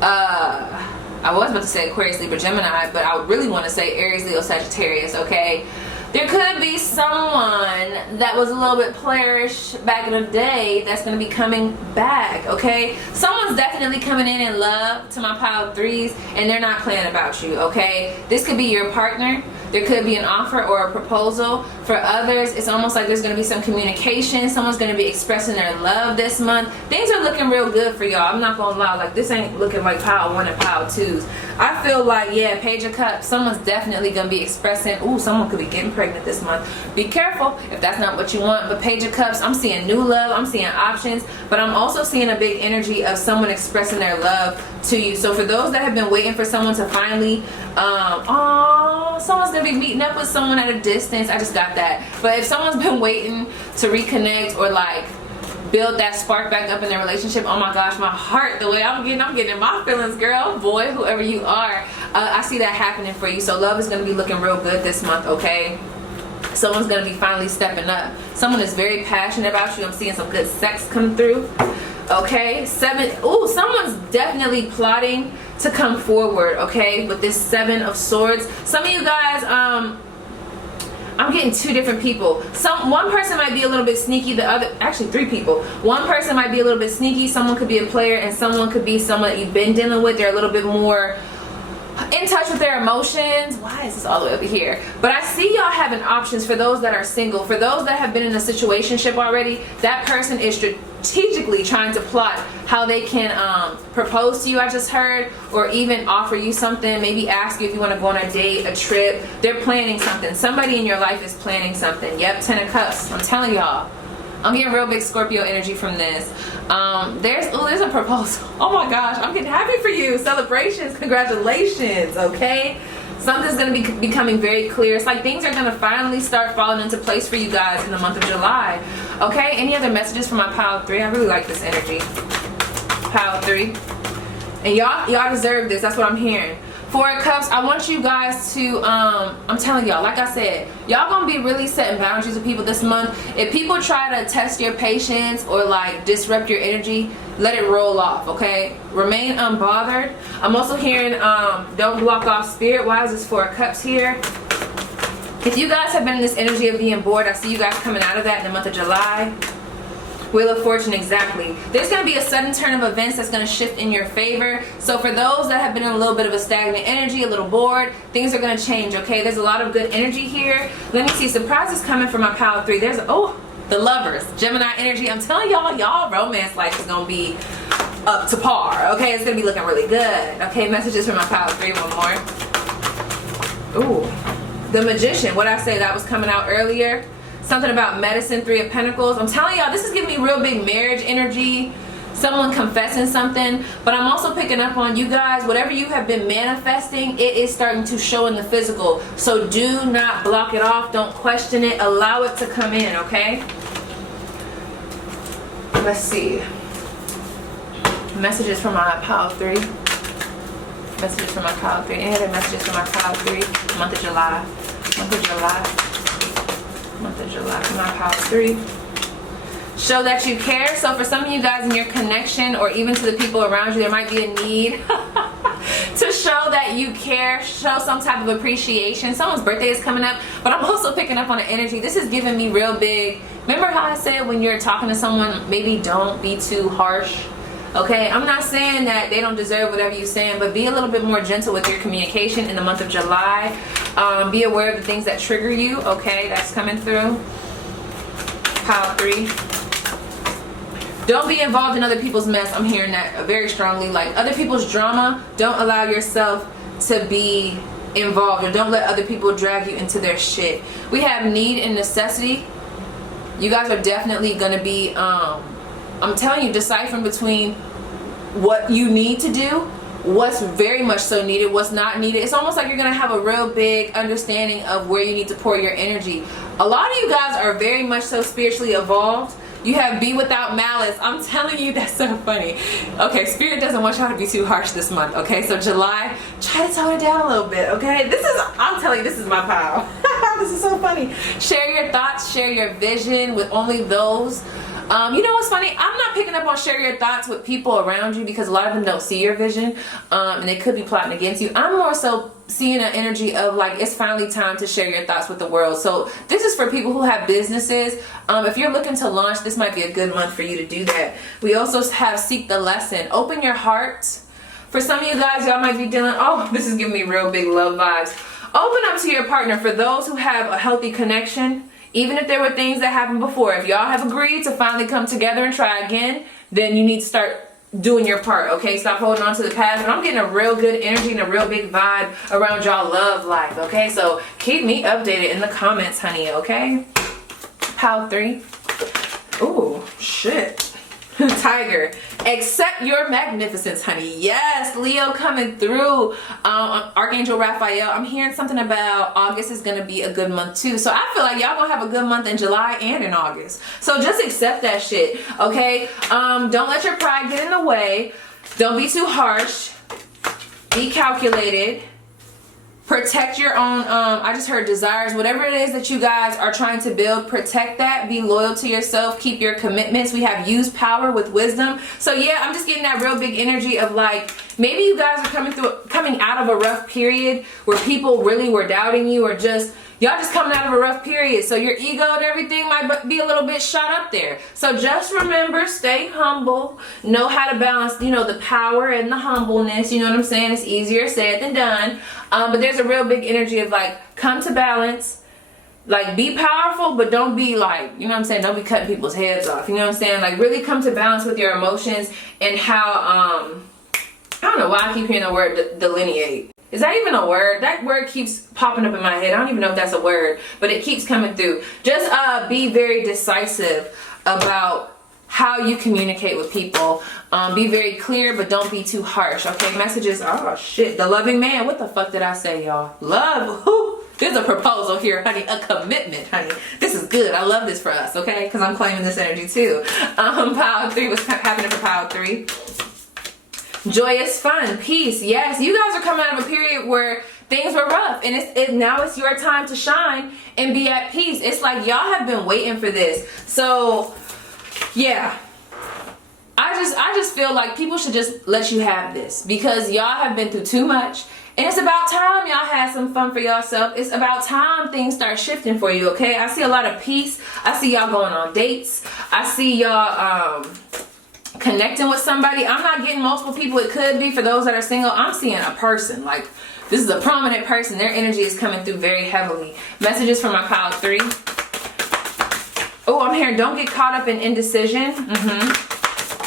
I was about to say Aquarius, Libra, Gemini, but I really want to say Aries, Leo, Sagittarius, okay? There could be someone that was a little bit playerish back in the day that's going to be coming back, okay? Someone's definitely coming in love to my Pile 3s, and they're not playing about you, okay? This could be your partner. There could be an offer or a proposal. For others, it's almost like there's going to be some communication. Someone's going to be expressing their love this month. Things are looking real good for y'all. I'm not going to lie. Like, this ain't looking like Pile 1 and Pile 2s. I feel like, yeah, Page of Cups, someone's definitely going to be expressing, ooh, someone could be getting pregnant this month. Be careful if that's not what you want. But Page of Cups, I'm seeing new love. I'm seeing options. But I'm also seeing a big energy of someone expressing their love to you. So for those that have been waiting for someone to finally, someone's going to be meeting up with someone at a distance. I just got that. But if someone's been waiting to reconnect or like build that spark back up in their relationship, oh my gosh, my heart, the way I'm getting in my feelings, girl, boy, whoever you are, I see that happening for you. So love is going to be looking real good this month, okay? Someone's going to be finally stepping up. Someone is very passionate about you. I'm seeing some good sex come through. Okay, 7. Ooh, someone's definitely plotting to come forward, okay, with this 7 of Swords. Some of you guys, I'm getting 2 different people. One person might be a little bit sneaky, the other, actually 3 people. One person might be a little bit sneaky, someone could be a player, and someone could be someone that you've been dealing with. They're a little bit more, in touch with their emotions. Why is this all the way over here? But I see y'all having options for those that are single. For those that have been in a situationship already, that person is strategically trying to plot how they can propose to you, I just heard, or even offer you something, maybe ask you if you want to go on a date, a trip. They're planning something. Somebody in your life is planning something. Yep, 10 of Cups. I'm telling y'all. I'm getting real big Scorpio energy from this. There's a proposal. Oh my gosh, I'm getting happy for you. Celebrations, congratulations, okay? Something's gonna be becoming very clear. It's like things are gonna finally start falling into place for you guys in the month of July. Okay, any other messages for my pile 3? I really like this energy. Pile 3. And y'all deserve this, that's what I'm hearing. 4 of Cups, I want you guys to, I'm telling y'all, like I said, y'all gonna be really setting boundaries with people this month. If people try to test your patience or like disrupt your energy, let it roll off, okay? Remain unbothered. I'm also hearing, don't block off spirit. Why is this 4 of Cups here? If you guys have been in this energy of being bored, I see you guys coming out of that in the month of July. Wheel of Fortune, exactly. There's going to be a sudden turn of events that's going to shift in your favor. So for those that have been in a little bit of a stagnant energy, a little bored, things are going to change, okay? There's a lot of good energy here. Let me see. Surprises coming from my pile 3. There's, oh, the Lovers. Gemini energy. I'm telling y'all romance life is going to be up to par, okay? It's going to be looking really good. Okay, messages from my pile 3. One more. Ooh. The Magician. What I say, that was coming out earlier. Something about medicine, 3 of Pentacles. I'm telling y'all, this is giving me real big marriage energy. Someone confessing something. But I'm also picking up on you guys, whatever you have been manifesting, it is starting to show in the physical. So do not block it off. Don't question it. Allow it to come in, okay? Let's see. Messages from my pile 3. Messages from my pile 3. Any other messages from my pile 3? Month of July. Month of July. Month of July for my pile 3. Show that you care. So for some of you guys in your connection or even to the people around you, there might be a need to show that you care. Show some type of appreciation. Someone's birthday is coming up, but I'm also picking up on the energy. This is giving me real big. Remember how I said when you're talking to someone, maybe don't be too harsh. Okay, I'm not saying that they don't deserve whatever you're saying, but be a little bit more gentle with your communication in the month of July. Be aware of the things that trigger you. Okay, that's coming through. Pile 3. Don't be involved in other people's mess. I'm hearing that very strongly. Like other people's drama, don't allow yourself to be involved, or don't let other people drag you into their shit. We have need and necessity. You guys are definitely going to be, I'm telling you, deciphering between what you need to do, what's very much so needed, what's not needed. It's almost like you're going to have a real big understanding of where you need to pour your energy. A lot of you guys are very much so spiritually evolved. You have be without malice. I'm telling you, that's so funny. Okay, Spirit doesn't want y'all to be too harsh this month, okay? So July, try to tone it down a little bit, okay? This is, I'm telling you, this is my pile. This is so funny. Share your thoughts, share your vision with only those. You know what's funny? I'm not picking up on share your thoughts with people around you because a lot of them don't see your vision, and they could be plotting against you. I'm more so seeing an energy of like, it's finally time to share your thoughts with the world. So this is for people who have businesses. If you're looking to launch, this might be a good month for you to do that. We also have seek the lesson. Open your heart. For some of you guys, y'all might be dealing, oh, this is giving me real big love vibes. Open up to your partner. For those who have a healthy connection, even if there were things that happened before, if y'all have agreed to finally come together and try again, then you need to start doing your part, okay? Stop holding on to the past. But I'm getting a real good energy and a real big vibe around y'all love life, okay? So keep me updated in the comments, honey, okay? Pile 3. Ooh, shit. Tiger. Accept your magnificence, honey. Yes, Leo coming through. Archangel Raphael. I'm hearing something about August is going to be a good month too. So I feel like y'all gonna have a good month in July and in August. So just accept that shit, okay? Don't let your pride get in the way. Don't be too harsh. Be calculated. Protect your own, I just heard desires. Whatever it is that you guys are trying to build, protect that. Be loyal to yourself. Keep your commitments. We have use power with wisdom. So yeah, I'm just getting that real big energy of like, maybe you guys are coming out of a rough period where people really were doubting you, or just, y'all just coming out of a rough period, so your ego and everything might be a little bit shot up there. So just remember, stay humble, know how to balance, you know, the power and the humbleness. You know what I'm saying? It's easier said than done. But there's a real big energy of like, come to balance, like be powerful, but don't be like, you know what I'm saying, don't be cutting people's heads off. You know what I'm saying? Like really come to balance with your emotions and how, I don't know why I keep hearing the word delineate. Is that even a word? That word keeps popping up in my head. I don't even know if that's a word, but it keeps coming through. Just be very decisive about how you communicate with people. Be very clear, but don't be too harsh. Okay, messages. Oh shit, the loving man. What the fuck did I say, y'all? Love. Whew. There's a proposal here, honey. A commitment, honey. This is good. I love this for us, okay? Because I'm claiming this energy too. Pile 3. What's happening for pile 3? Joyous fun, peace. Yes, you guys are coming out of a period where things were rough, and now it's your time to shine and be at peace. It's like y'all have been waiting for this. So yeah, I just feel like people should just let you have this, because y'all have been through too much, and it's about time y'all had some fun for yourself. It's about time things start shifting for you, okay? I see a lot of peace. I see y'all going on dates. I see y'all connecting with somebody. I'm not getting multiple people. It could be for those that are single. I'm seeing a person. Like, this is a prominent person. Their energy is coming through very heavily. Messages from my pile 3. Oh, I'm hearing don't get caught up in indecision.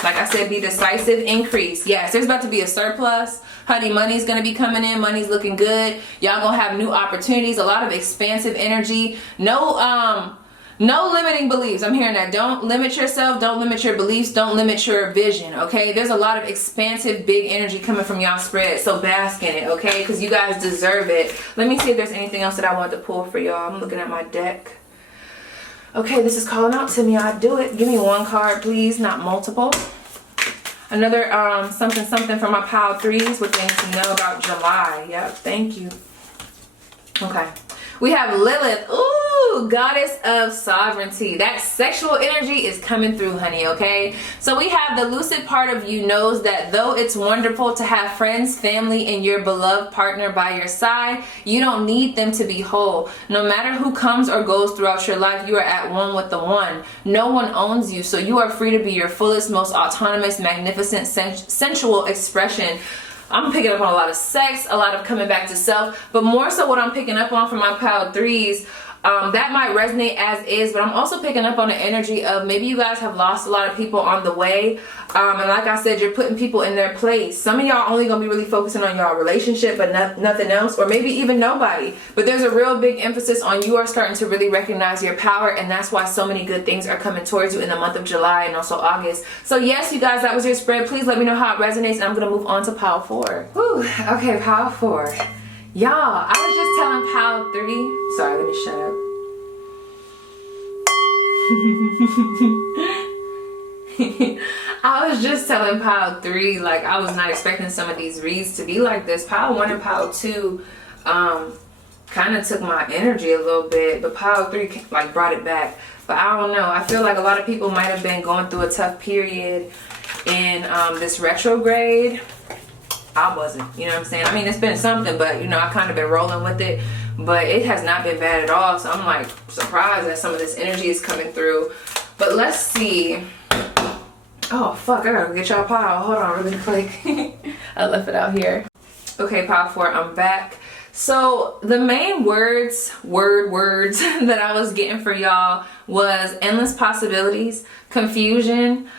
Like I said, be decisive. Increase. Yes, there's about to be a surplus. Honey, money's going to be coming in. Money's looking good. Y'all going to have new opportunities. A lot of expansive energy. No limiting beliefs. I'm hearing that. Don't limit yourself. Don't limit your beliefs. Don't limit your vision, okay? There's a lot of expansive, big energy coming from y'all spread. So bask in it, okay? Because you guys deserve it. Let me see if there's anything else that I wanted to pull for y'all. I'm looking at my deck. Okay, this is calling out to me. I'll do it. Give me one card, please, not multiple. Another something from my pile 3s. What things to know about July. Yep, thank you. Okay. We have Lilith. Ooh, goddess of sovereignty. That sexual energy is coming through, honey, okay? So we have the lucid part of you knows that though it's wonderful to have friends, family, and your beloved partner by your side, you don't need them to be whole. No matter who comes or goes throughout your life, you are at one with the one. No one owns you, so you are free to be your fullest, most autonomous, magnificent, sensual expression. I'm picking up on a lot of sex, a lot of coming back to self, but more so what I'm picking up on from my pile 3s, that might resonate as is, but I'm also picking up on the energy of maybe you guys have lost a lot of people on the way, and like I said, you're putting people in their place. Some of y'all only gonna be really focusing on y'all relationship, but nothing else, or maybe even nobody. But there's a real big emphasis on you are starting to really recognize your power, and that's why so many good things are coming towards you in the month of July and also August. So yes, you guys, that was your spread. Please let me know how it resonates, and I'm gonna move on to pile 4. Whew. Okay, pile 4. Y'all, I was just telling pile 3. Sorry, let me shut up. I was just telling pile 3, like I was not expecting some of these reads to be like this. Pile 1 and pile 2 kind of took my energy a little bit, but pile 3 like brought it back. But I don't know, I feel like a lot of people might have been going through a tough period in this retrograde. I wasn't, you know what I'm saying? I mean, it's been something, but you know, I kind of been rolling with it, but it has not been bad at all. So I'm like surprised that some of this energy is coming through. But let's see. Oh fuck, I gotta get y'all pile. Hold on really quick. I left it out here. Okay, pile 4, I'm back. So the main words that I was getting for y'all was endless possibilities, confusion,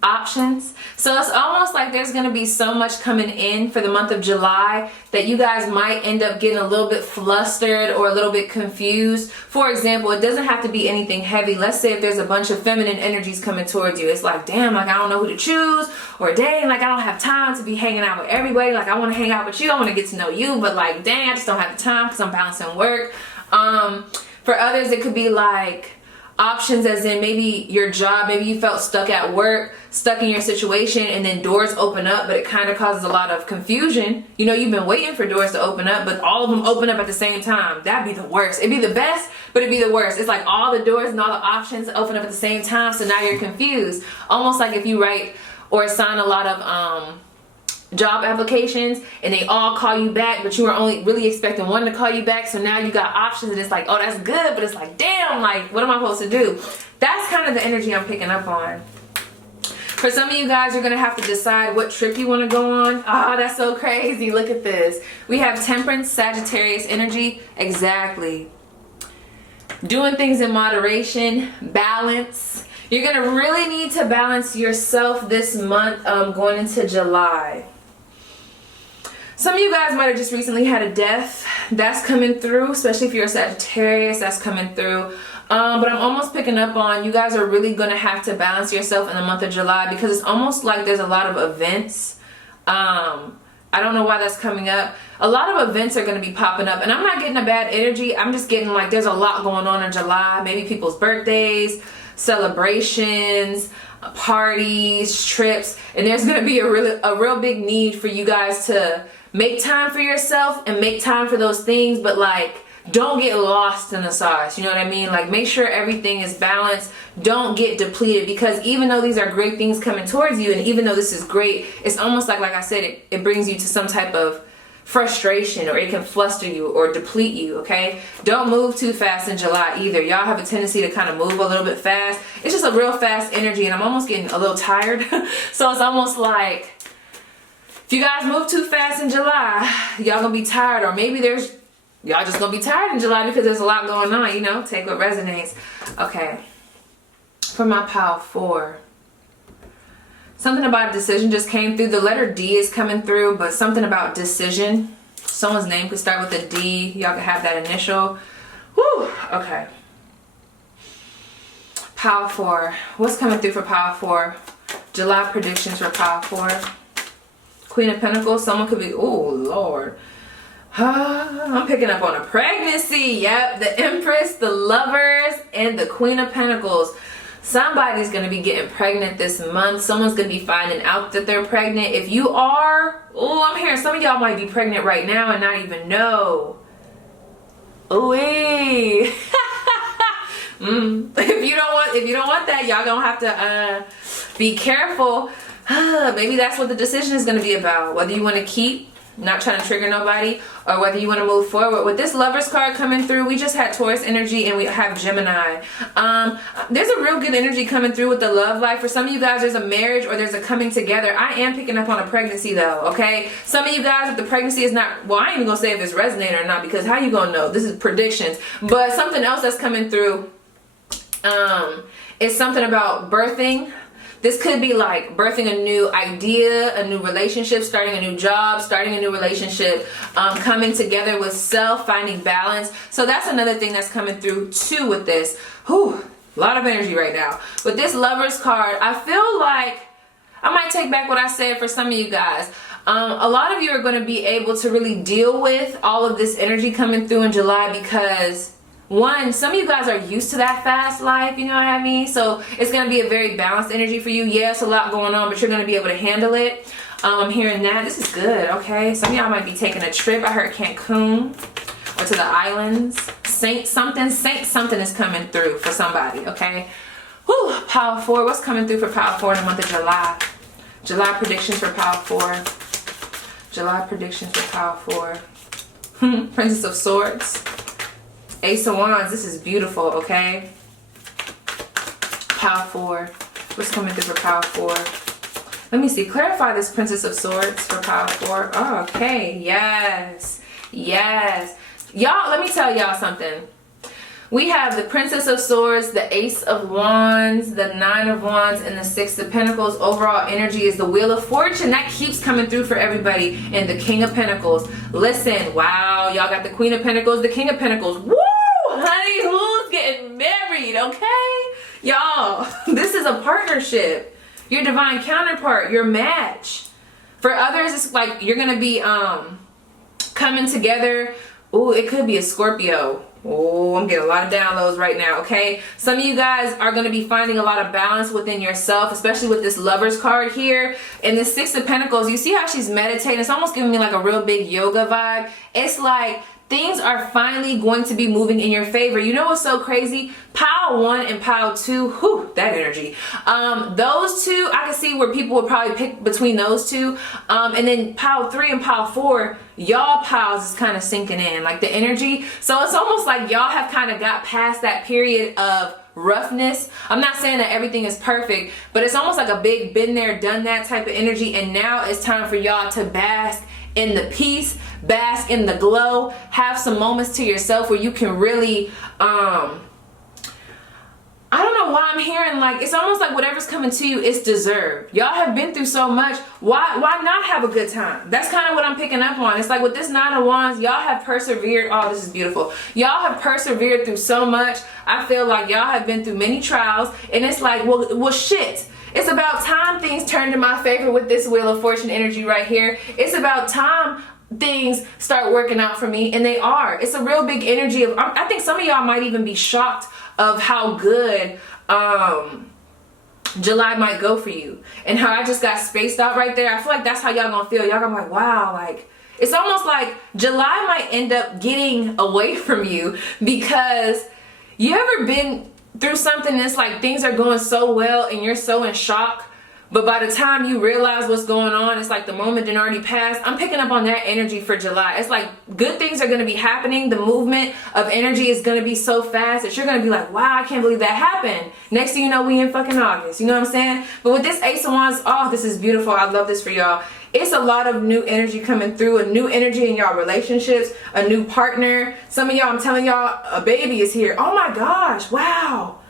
options. So it's almost like there's going to be so much coming in for the month of July that you guys might end up getting a little bit flustered or a little bit confused. For example, it doesn't have to be anything heavy. Let's say if there's a bunch of feminine energies coming towards you, it's like, damn, like I don't know who to choose, or dang, like I don't have time to be hanging out with everybody. Like I want to hang out with you, I want to get to know you, but like dang, I just don't have the time because I'm balancing work. For others, it could be like options as in maybe your job, maybe you felt stuck at work, stuck in your situation, and then doors open up, but it kind of causes a lot of confusion. You know, you've been waiting for doors to open up, but all of them open up at the same time. That'd be the worst. It'd be the best, but it'd be the worst. It's like all the doors and all the options open up at the same time, so now you're confused. Almost like if you write or sign a lot of job applications and they all call you back, but you were only really expecting one to call you back. So now you got options and it's like, oh, that's good, but it's like, damn, like, what am I supposed to do? That's kind of the energy I'm picking up on. For some of you guys, you're going to have to decide what trip you want to go on. Ah, that's so crazy. Look at this. We have Temperance, Sagittarius energy. Exactly. Doing things in moderation, balance. You're going to really need to balance yourself this month going into July. Some of you guys might have just recently had a death. That's coming through, especially if you're a Sagittarius, that's coming through. But I'm almost picking up on you guys are really going to have to balance yourself in the month of July because it's almost like there's a lot of events. I don't know why that's coming up. A lot of events are going to be popping up, and I'm not getting a bad energy. I'm just getting like there's a lot going on in July. Maybe people's birthdays, celebrations, parties, trips, and there's going to be a real big need for you guys to make time for yourself and make time for those things, but like don't get lost in the sauce. You know what I mean? Like make sure everything is balanced. Don't get depleted, because even though these are great things coming towards you, and even though this is great, it's almost like I said, it brings you to some type of frustration, or it can fluster you or deplete you. Okay, don't move too fast in July either. Y'all have a tendency to kind of move a little bit fast. It's just a real fast energy, and I'm almost getting a little tired. So it's almost like if you guys move too fast in July, y'all gonna be tired, or maybe y'all just gonna be tired in July because there's a lot going on, you know? Take what resonates. Okay. For my pile 4. Something about decision just came through. The letter D is coming through, but something about decision. Someone's name could start with a D. Y'all could have that initial. Whew. Okay. Pile 4. What's coming through for pile 4? July predictions for pile 4. Queen of Pentacles. Someone could be, oh Lord. I'm picking up on a pregnancy. Yep, the Empress, the Lovers, and the Queen of Pentacles. Somebody's going to be getting pregnant this month. Someone's going to be finding out that they're pregnant. If you are, oh, I'm hearing some of y'all might be pregnant right now and not even know. Ooh-wee. If you don't want that, y'all gonna have to be careful. Maybe that's what the decision is going to be about. Whether you want to keep, not trying to trigger nobody, or whether you want to move forward. With this Lovers card coming through, we just had Taurus energy and we have Gemini. There's a real good energy coming through with the love life. For some of you guys, there's a marriage or there's a coming together. I am picking up on a pregnancy though, okay? Some of you guys, if the pregnancy is not, well, I ain't even gonna say if it's resonating or not, because how you gonna know? This is predictions. But something else that's coming through is something about birthing. This could be like birthing a new idea, a new relationship, starting a new job, starting a new relationship, coming together with self, finding balance. So that's another thing that's coming through too with this. Whew, a lot of energy right now. With this Lovers card, I feel like I might take back what I said for some of you guys. A lot of you are going to be able to really deal with all of this energy coming through in July because one, some of you guys are used to that fast life, you know what I mean? So it's going to be a very balanced energy for you. Yes, a lot going on, but you're going to be able to handle it. I'm hearing that. This is good, okay? Some of y'all might be taking a trip. I heard Cancun or to the islands. Saint something is coming through for somebody, okay? Whew, Power 4. What's coming through for Power 4 in the month of July? July predictions for Power 4. July predictions for Power 4. Princess of Swords. Ace of Wands, this is beautiful, okay? Power 4. What's coming through for Power 4? Let me see. Clarify this Princess of Swords for Power 4. Oh, okay. Yes. Yes. Y'all, let me tell y'all something. We have the Princess of Swords, the Ace of Wands, the Nine of Wands, and the Six of Pentacles. Overall energy is the Wheel of Fortune. That keeps coming through for everybody. And the King of Pentacles. Listen, wow, y'all got the Queen of Pentacles, the King of Pentacles. Woo, honey, who's getting married, okay? Y'all, this is a partnership. Your divine counterpart, your match. For others, it's like you're going to be coming together. Ooh, it could be a Scorpio. Oh, I'm getting a lot of downloads right now, okay? Some of you guys are going to be finding a lot of balance within yourself, especially with this Lovers card here. And the Six of Pentacles, you see how she's meditating? It's almost giving me like a real big yoga vibe. It's like things are finally going to be moving in your favor. You know what's so crazy? Pile 1 and pile 2, whew, that energy. Those two, I can see where people would probably pick between those two. And then pile 3 and pile 4, y'all piles is kind of sinking in, like the energy. So it's almost like y'all have kind of got past that period of roughness. I'm not saying that everything is perfect, but it's almost like a big been there, done that type of energy. And now it's time for y'all to bask in the peace, bask in the glow, have some moments to yourself where you can really, I don't know why I'm hearing like, it's almost like whatever's coming to you, it's deserved. Y'all have been through so much. Why not have a good time? That's kind of what I'm picking up on. It's like with this 9 of Wands, y'all have persevered. Oh, this is beautiful. Y'all have persevered through so much. I feel like y'all have been through many trials, and it's like, well, shit. It's about time things turn to my favor with this Wheel of Fortune energy right here. It's about time things start working out for me, and they are. It's a real big energy of, I think some of y'all might even be shocked of how good July might go for you, and how I just got spaced out right there. I feel like that's how y'all gonna feel. Y'all gonna be like, wow, like it's almost like July might end up getting away from you, because you ever been through something that's like things are going so well and you're so in shock, but by the time you realize what's going on, it's like the moment didn't already pass. I'm picking up on that energy for July. It's like good things are going to be happening. The movement of energy is going to be so fast that you're going to be like, wow, I can't believe that happened. Next thing you know, we in fucking August. You know what I'm saying? But with this Ace of Wands, oh, this is beautiful. I love this for y'all. It's a lot of new energy coming through, a new energy in y'all relationships, a new partner. Some of y'all, I'm telling y'all, a baby is here. Oh my gosh, wow.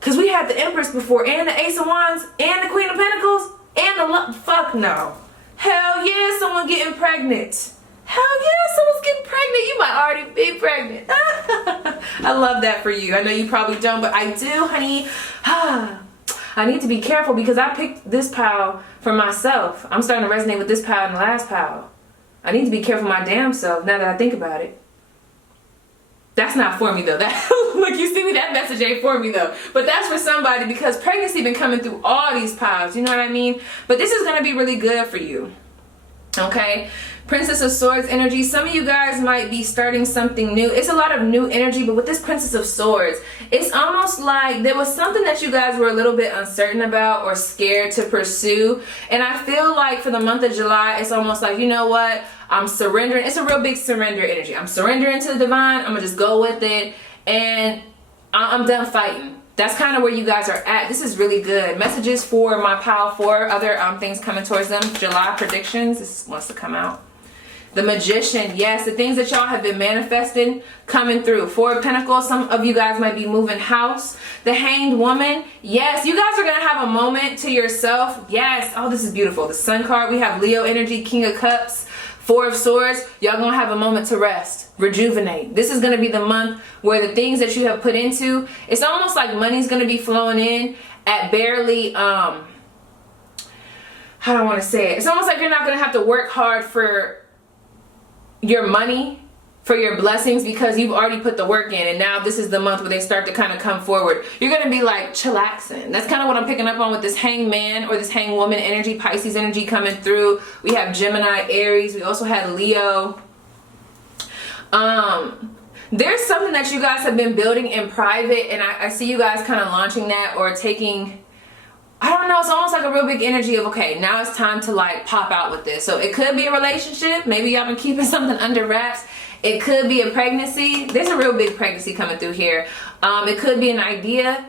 Because we had the Empress before, and the Ace of Wands, and the Queen of Pentacles, and the fuck no. Hell yeah, someone getting pregnant. Hell yeah, someone's getting pregnant. You might already be pregnant. I love that for you. I know you probably don't, but I do, honey. I need to be careful because I picked this pile for myself. I'm starting to resonate with this pile and the last pile. I need to be careful my damn self now that I think about it. That's not for me though. That look, you see me, that message ain't for me though. But that's for somebody, because pregnancy been coming through all these piles, you know what I mean? But this is gonna be really good for you. Okay? Princess of Swords energy. Some of you guys might be starting something new. It's a lot of new energy, but with this Princess of Swords, it's almost like there was something that you guys were a little bit uncertain about or scared to pursue. And I feel like for the month of July, it's almost like, you know what? I'm surrendering. It's a real big surrender energy. I'm surrendering to the divine. I'm gonna just go with it, and I'm done fighting. That's kind of where you guys are at. This is really good. Messages for my pile 4, other things coming towards them. July predictions. This wants to come out. The Magician. Yes, the things that y'all have been manifesting coming through. 4 of Pentacles. Some of you guys might be moving house. The Hanged Woman. Yes, you guys are going to have a moment to yourself. Yes. Oh, this is beautiful. The Sun card. We have Leo energy, King of Cups. 4 of Swords, y'all gonna have a moment to rest, rejuvenate. This is gonna be the month where the things that you have put into, it's almost like money's gonna be flowing in at barely, how do I wanna say it? It's almost like you're not gonna have to work hard for your money, for your blessings, because you've already put the work in, and now this is the month where they start to kind of come forward. You're gonna be like chillaxing. That's kind of what I'm picking up on with this Hanged Man or this Hanged Woman energy, Pisces energy coming through. We have Gemini, Aries. We also had Leo. There's something that you guys have been building in private, and I see you guys kind of launching that or taking, I don't know, it's almost like a real big energy of, okay, now it's time to like pop out with this. So it could be a relationship. Maybe y'all been keeping something under wraps. It could be a pregnancy. There's a real big pregnancy coming through here. It could be an idea.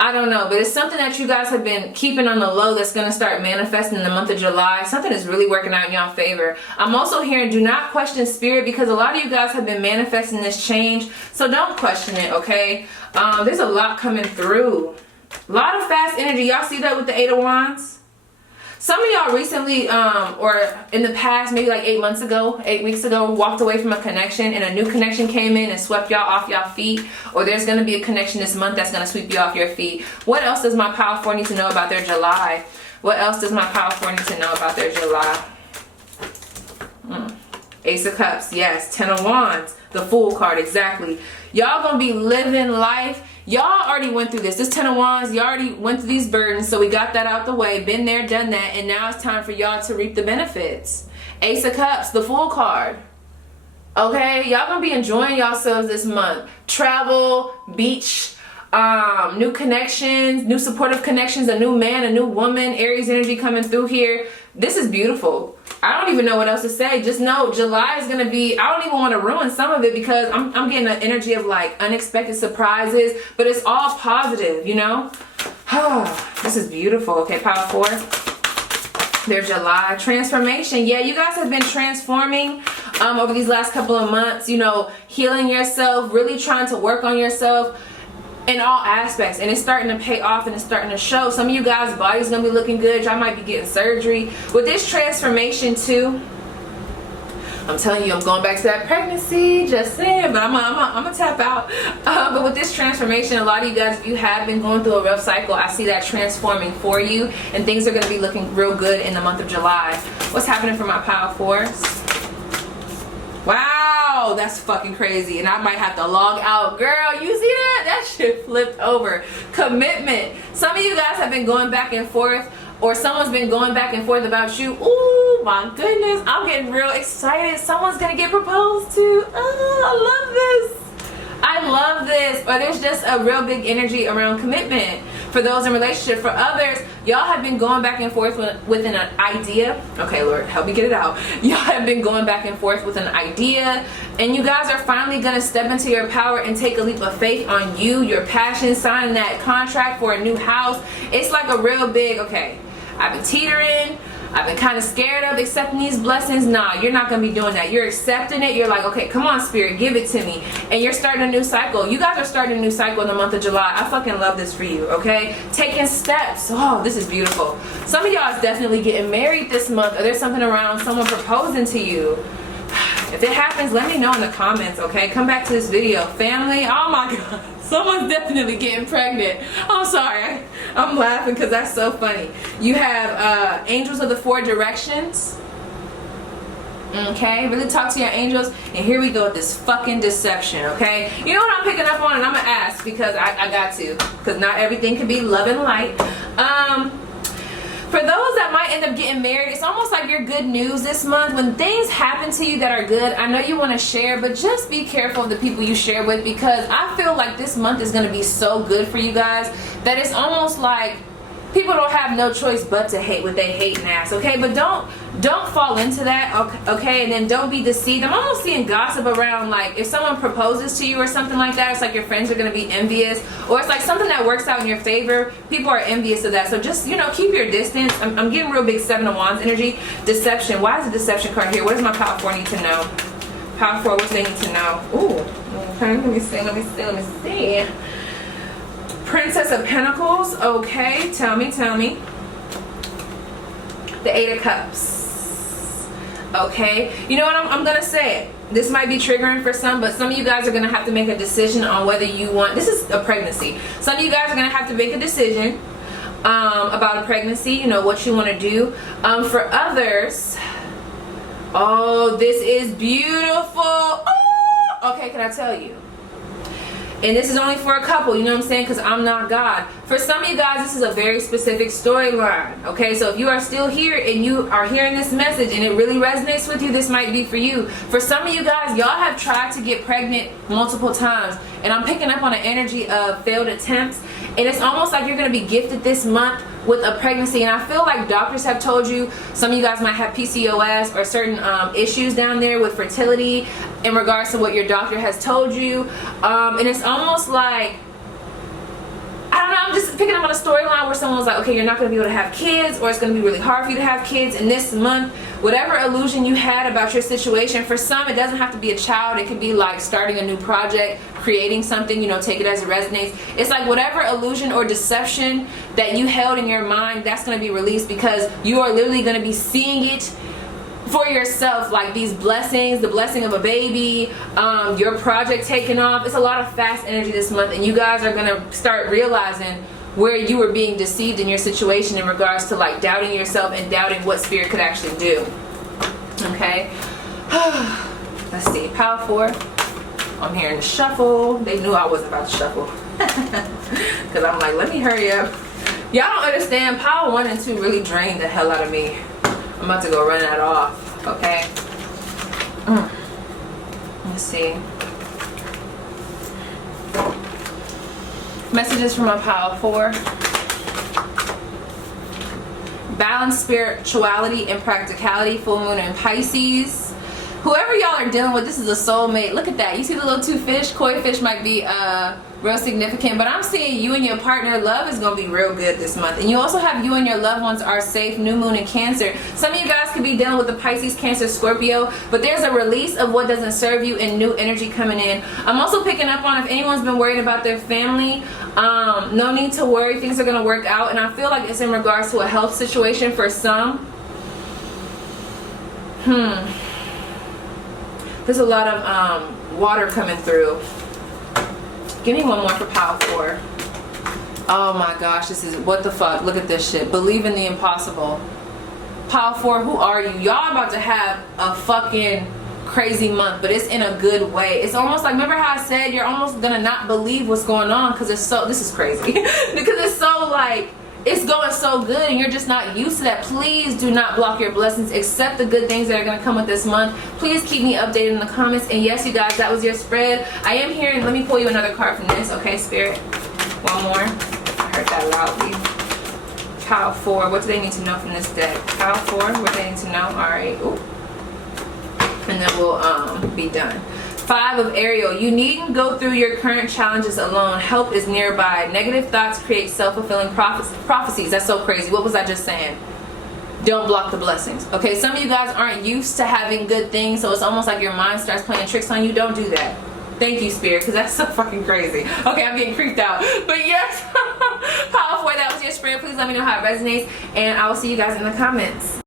I don't know, but it's something that you guys have been keeping on the low that's going to start manifesting in the month of July. Something is really working out in y'all favor. I'm also hearing do not question spirit, because a lot of you guys have been manifesting this change. So don't question it, okay? There's a lot coming through. A lot of fast energy. Y'all see that with the 8 of Wands? Some of y'all recently, or in the past, maybe like 8 months ago, 8 weeks ago, walked away from a connection, and a new connection came in and swept y'all off y'all feet. Or there's going to be a connection this month that's going to sweep you off your feet. What else does my pile 4 need to know about their July? What else does my pile 4 need to know about their July? Ace of Cups, yes. 10 of Wands, the Fool card, exactly. Y'all going to be living life. Y'all already went through this. This 10 of Wands, you already went through these burdens, so we got that out the way. Been there, done that, and now it's time for y'all to reap the benefits. Ace of Cups, the Fool card. Okay, y'all gonna be enjoying yourselves this month. Travel, beach, new connections, new supportive connections, a new man, a new woman, Aries energy coming through here. This is beautiful. I don't even know what else to say. Just know July is gonna be, I don't even want to ruin some of it because I'm getting an energy of like unexpected surprises, but it's all positive, you know? This is beautiful. Okay, power 4. There's July. Transformation. Yeah, you guys have been transforming over these last couple of months, you know, healing yourself, really trying to work on yourself in all aspects, and it's starting to pay off and it's starting to show. Some of you guys' body's gonna be looking good. Y'all might be getting surgery with this transformation too. I'm telling you, I'm going back to that pregnancy, just saying, but I'm gonna tap out. But with this transformation, a lot of you guys, if you have been going through a rough cycle, I see that transforming for you, and things are gonna be looking real good in the month of July. What's happening for my power 4s? Wow, that's fucking crazy. And I might have to log out. Girl, you see that? That shit flipped over. Commitment. Some of you guys have been going back and forth, or someone's been going back and forth about you. Ooh, my goodness. I'm getting real excited. Someone's gonna get proposed to. Oh, I love this. I love this. Or there's just a real big energy around commitment for those in relationship. For others, y'all have been going back and forth with an idea. Okay, Lord, help me get it out. Y'all have been going back and forth with an idea, and you guys are finally gonna step into your power and take a leap of faith on you, your passion, sign that contract for a new house. It's like a real big, okay, I've been teetering, I've been kind of scared of accepting these blessings. Nah, you're not gonna be doing that. You're accepting it. You're like, okay, come on, Spirit, give it to me. And you're starting a new cycle. You guys are starting a new cycle in the month of July. I fucking love this for you, okay? Taking steps. Oh, this is beautiful. Some of y'all is definitely getting married this month, or there's something around someone proposing to you. If it happens, let me know in the comments, okay? Come back to this video. Family, oh my God. Someone's definitely getting pregnant. I'm sorry. I'm laughing because that's so funny. You have angels of the 4 directions. Okay, really talk to your angels. And here we go with this fucking deception, okay? You know what I'm picking up on, and I'm going to ask because I got to. Because not everything can be love and light. For those that might end up getting married, it's almost like your good news this month. When things happen to you that are good, I know you want to share, but just be careful of the people you share with, because I feel like this month is going to be so good for you guys that it's almost like people don't have no choice but to hate what they hate and ass, okay? But don't fall into that, okay? And then don't be deceived. I'm almost seeing gossip around, like if someone proposes to you or something like that, it's like your friends are going to be envious, or it's like something that works out in your favor, people are envious of that. So just, you know, keep your distance. I'm getting real big 7 of Wands energy. Deception. Why is the deception card here? What does my power 4 need to know? Power 4, what do they need to know? Ooh, okay, let me see. Princess of Pentacles. Okay, tell me. The 8 of Cups. Okay, you know what, I'm gonna say it. This might be triggering for some, but some of you guys are gonna have to make a decision on whether you want, this is a pregnancy. Some of you guys are gonna have to make a decision about a pregnancy, you know, what you want to do. For others, oh, this is beautiful. Oh, okay, can I tell you? And this is only for a couple, you know what I'm saying? Because I'm not God. For some of you guys, this is a very specific storyline, okay? So if you are still here and you are hearing this message and it really resonates with you, this might be for you. For some of you guys, y'all have tried to get pregnant multiple times. And I'm picking up on an energy of failed attempts. And it's almost like you're going to be gifted this month with a pregnancy. And I feel like doctors have told you, some of you guys might have PCOS or certain issues down there with fertility in regards to what your doctor has told you. And it's almost like, I don't know, I'm just picking up on a storyline where someone was like, okay, you're not going to be able to have kids, or it's going to be really hard for you to have kids. And this month, whatever illusion you had about your situation, for some, it doesn't have to be a child. It could be like starting a new project, creating something, you know, take it as it resonates. It's like whatever illusion or deception that you held in your mind, that's going to be released, because you are literally going to be seeing it for yourself, like these blessings, the blessing of a baby, your project taking off. It's a lot of fast energy this month, and you guys are gonna start realizing where you were being deceived in your situation in regards to like doubting yourself and doubting what Spirit could actually do. Okay, let's see, power 4. I'm hearing the shuffle. They knew I wasn't about to shuffle because I'm like, let me hurry up. Y'all don't understand, power 1 and 2 really drained the hell out of me. I'm about to go run that off, okay? Let's see. Messages from my pile 4. Balance, spirituality, and practicality. Full moon in Pisces. Whoever y'all are dealing with, this is a soulmate. Look at that. You see the little 2 fish? Koi fish might be real significant, but I'm seeing you and your partner love is going to be real good this month. And you also have you and your loved ones are safe. New moon in Cancer. Some of you guys could be dealing with the Pisces, Cancer, Scorpio, but there's a release of what doesn't serve you and new energy coming in. I'm also picking up on if anyone's been worried about their family, no need to worry. Things are going to work out, and I feel like it's in regards to a health situation for some. There's a lot of water coming through. Give me one more for pile 4. Oh my gosh, this is, what the fuck? Look at this shit. Believe in the impossible. Pile 4, who are you? Y'all about to have a fucking crazy month, but it's in a good way. It's almost like, remember how I said you're almost gonna not believe what's going on because it's so, this is crazy. Because it's so like, it's going so good and you're just not used to that. Please do not block your blessings. Accept the good things that are going to come with this month. Please keep me updated in the comments. And yes, you guys, that was your spread. I am here, and let me pull you another card from this. Okay, Spirit? One more. I heard that loudly. Pile 4. What do they need to know from this deck? Pile 4. What do they need to know? Alright. Ooh. And then we'll be done. 5 of Ariel. You needn't go through your current challenges alone. Help is nearby. Negative thoughts create self-fulfilling prophecies. That's so crazy. What was I just saying? Don't block the blessings. Okay, some of you guys aren't used to having good things, so it's almost like your mind starts playing tricks on you. Don't do that. Thank you, Spirit, because that's so fucking crazy. Okay, I'm getting creeped out. But yes, Pile 4, that was your spread. Please let me know how it resonates, and I will see you guys in the comments.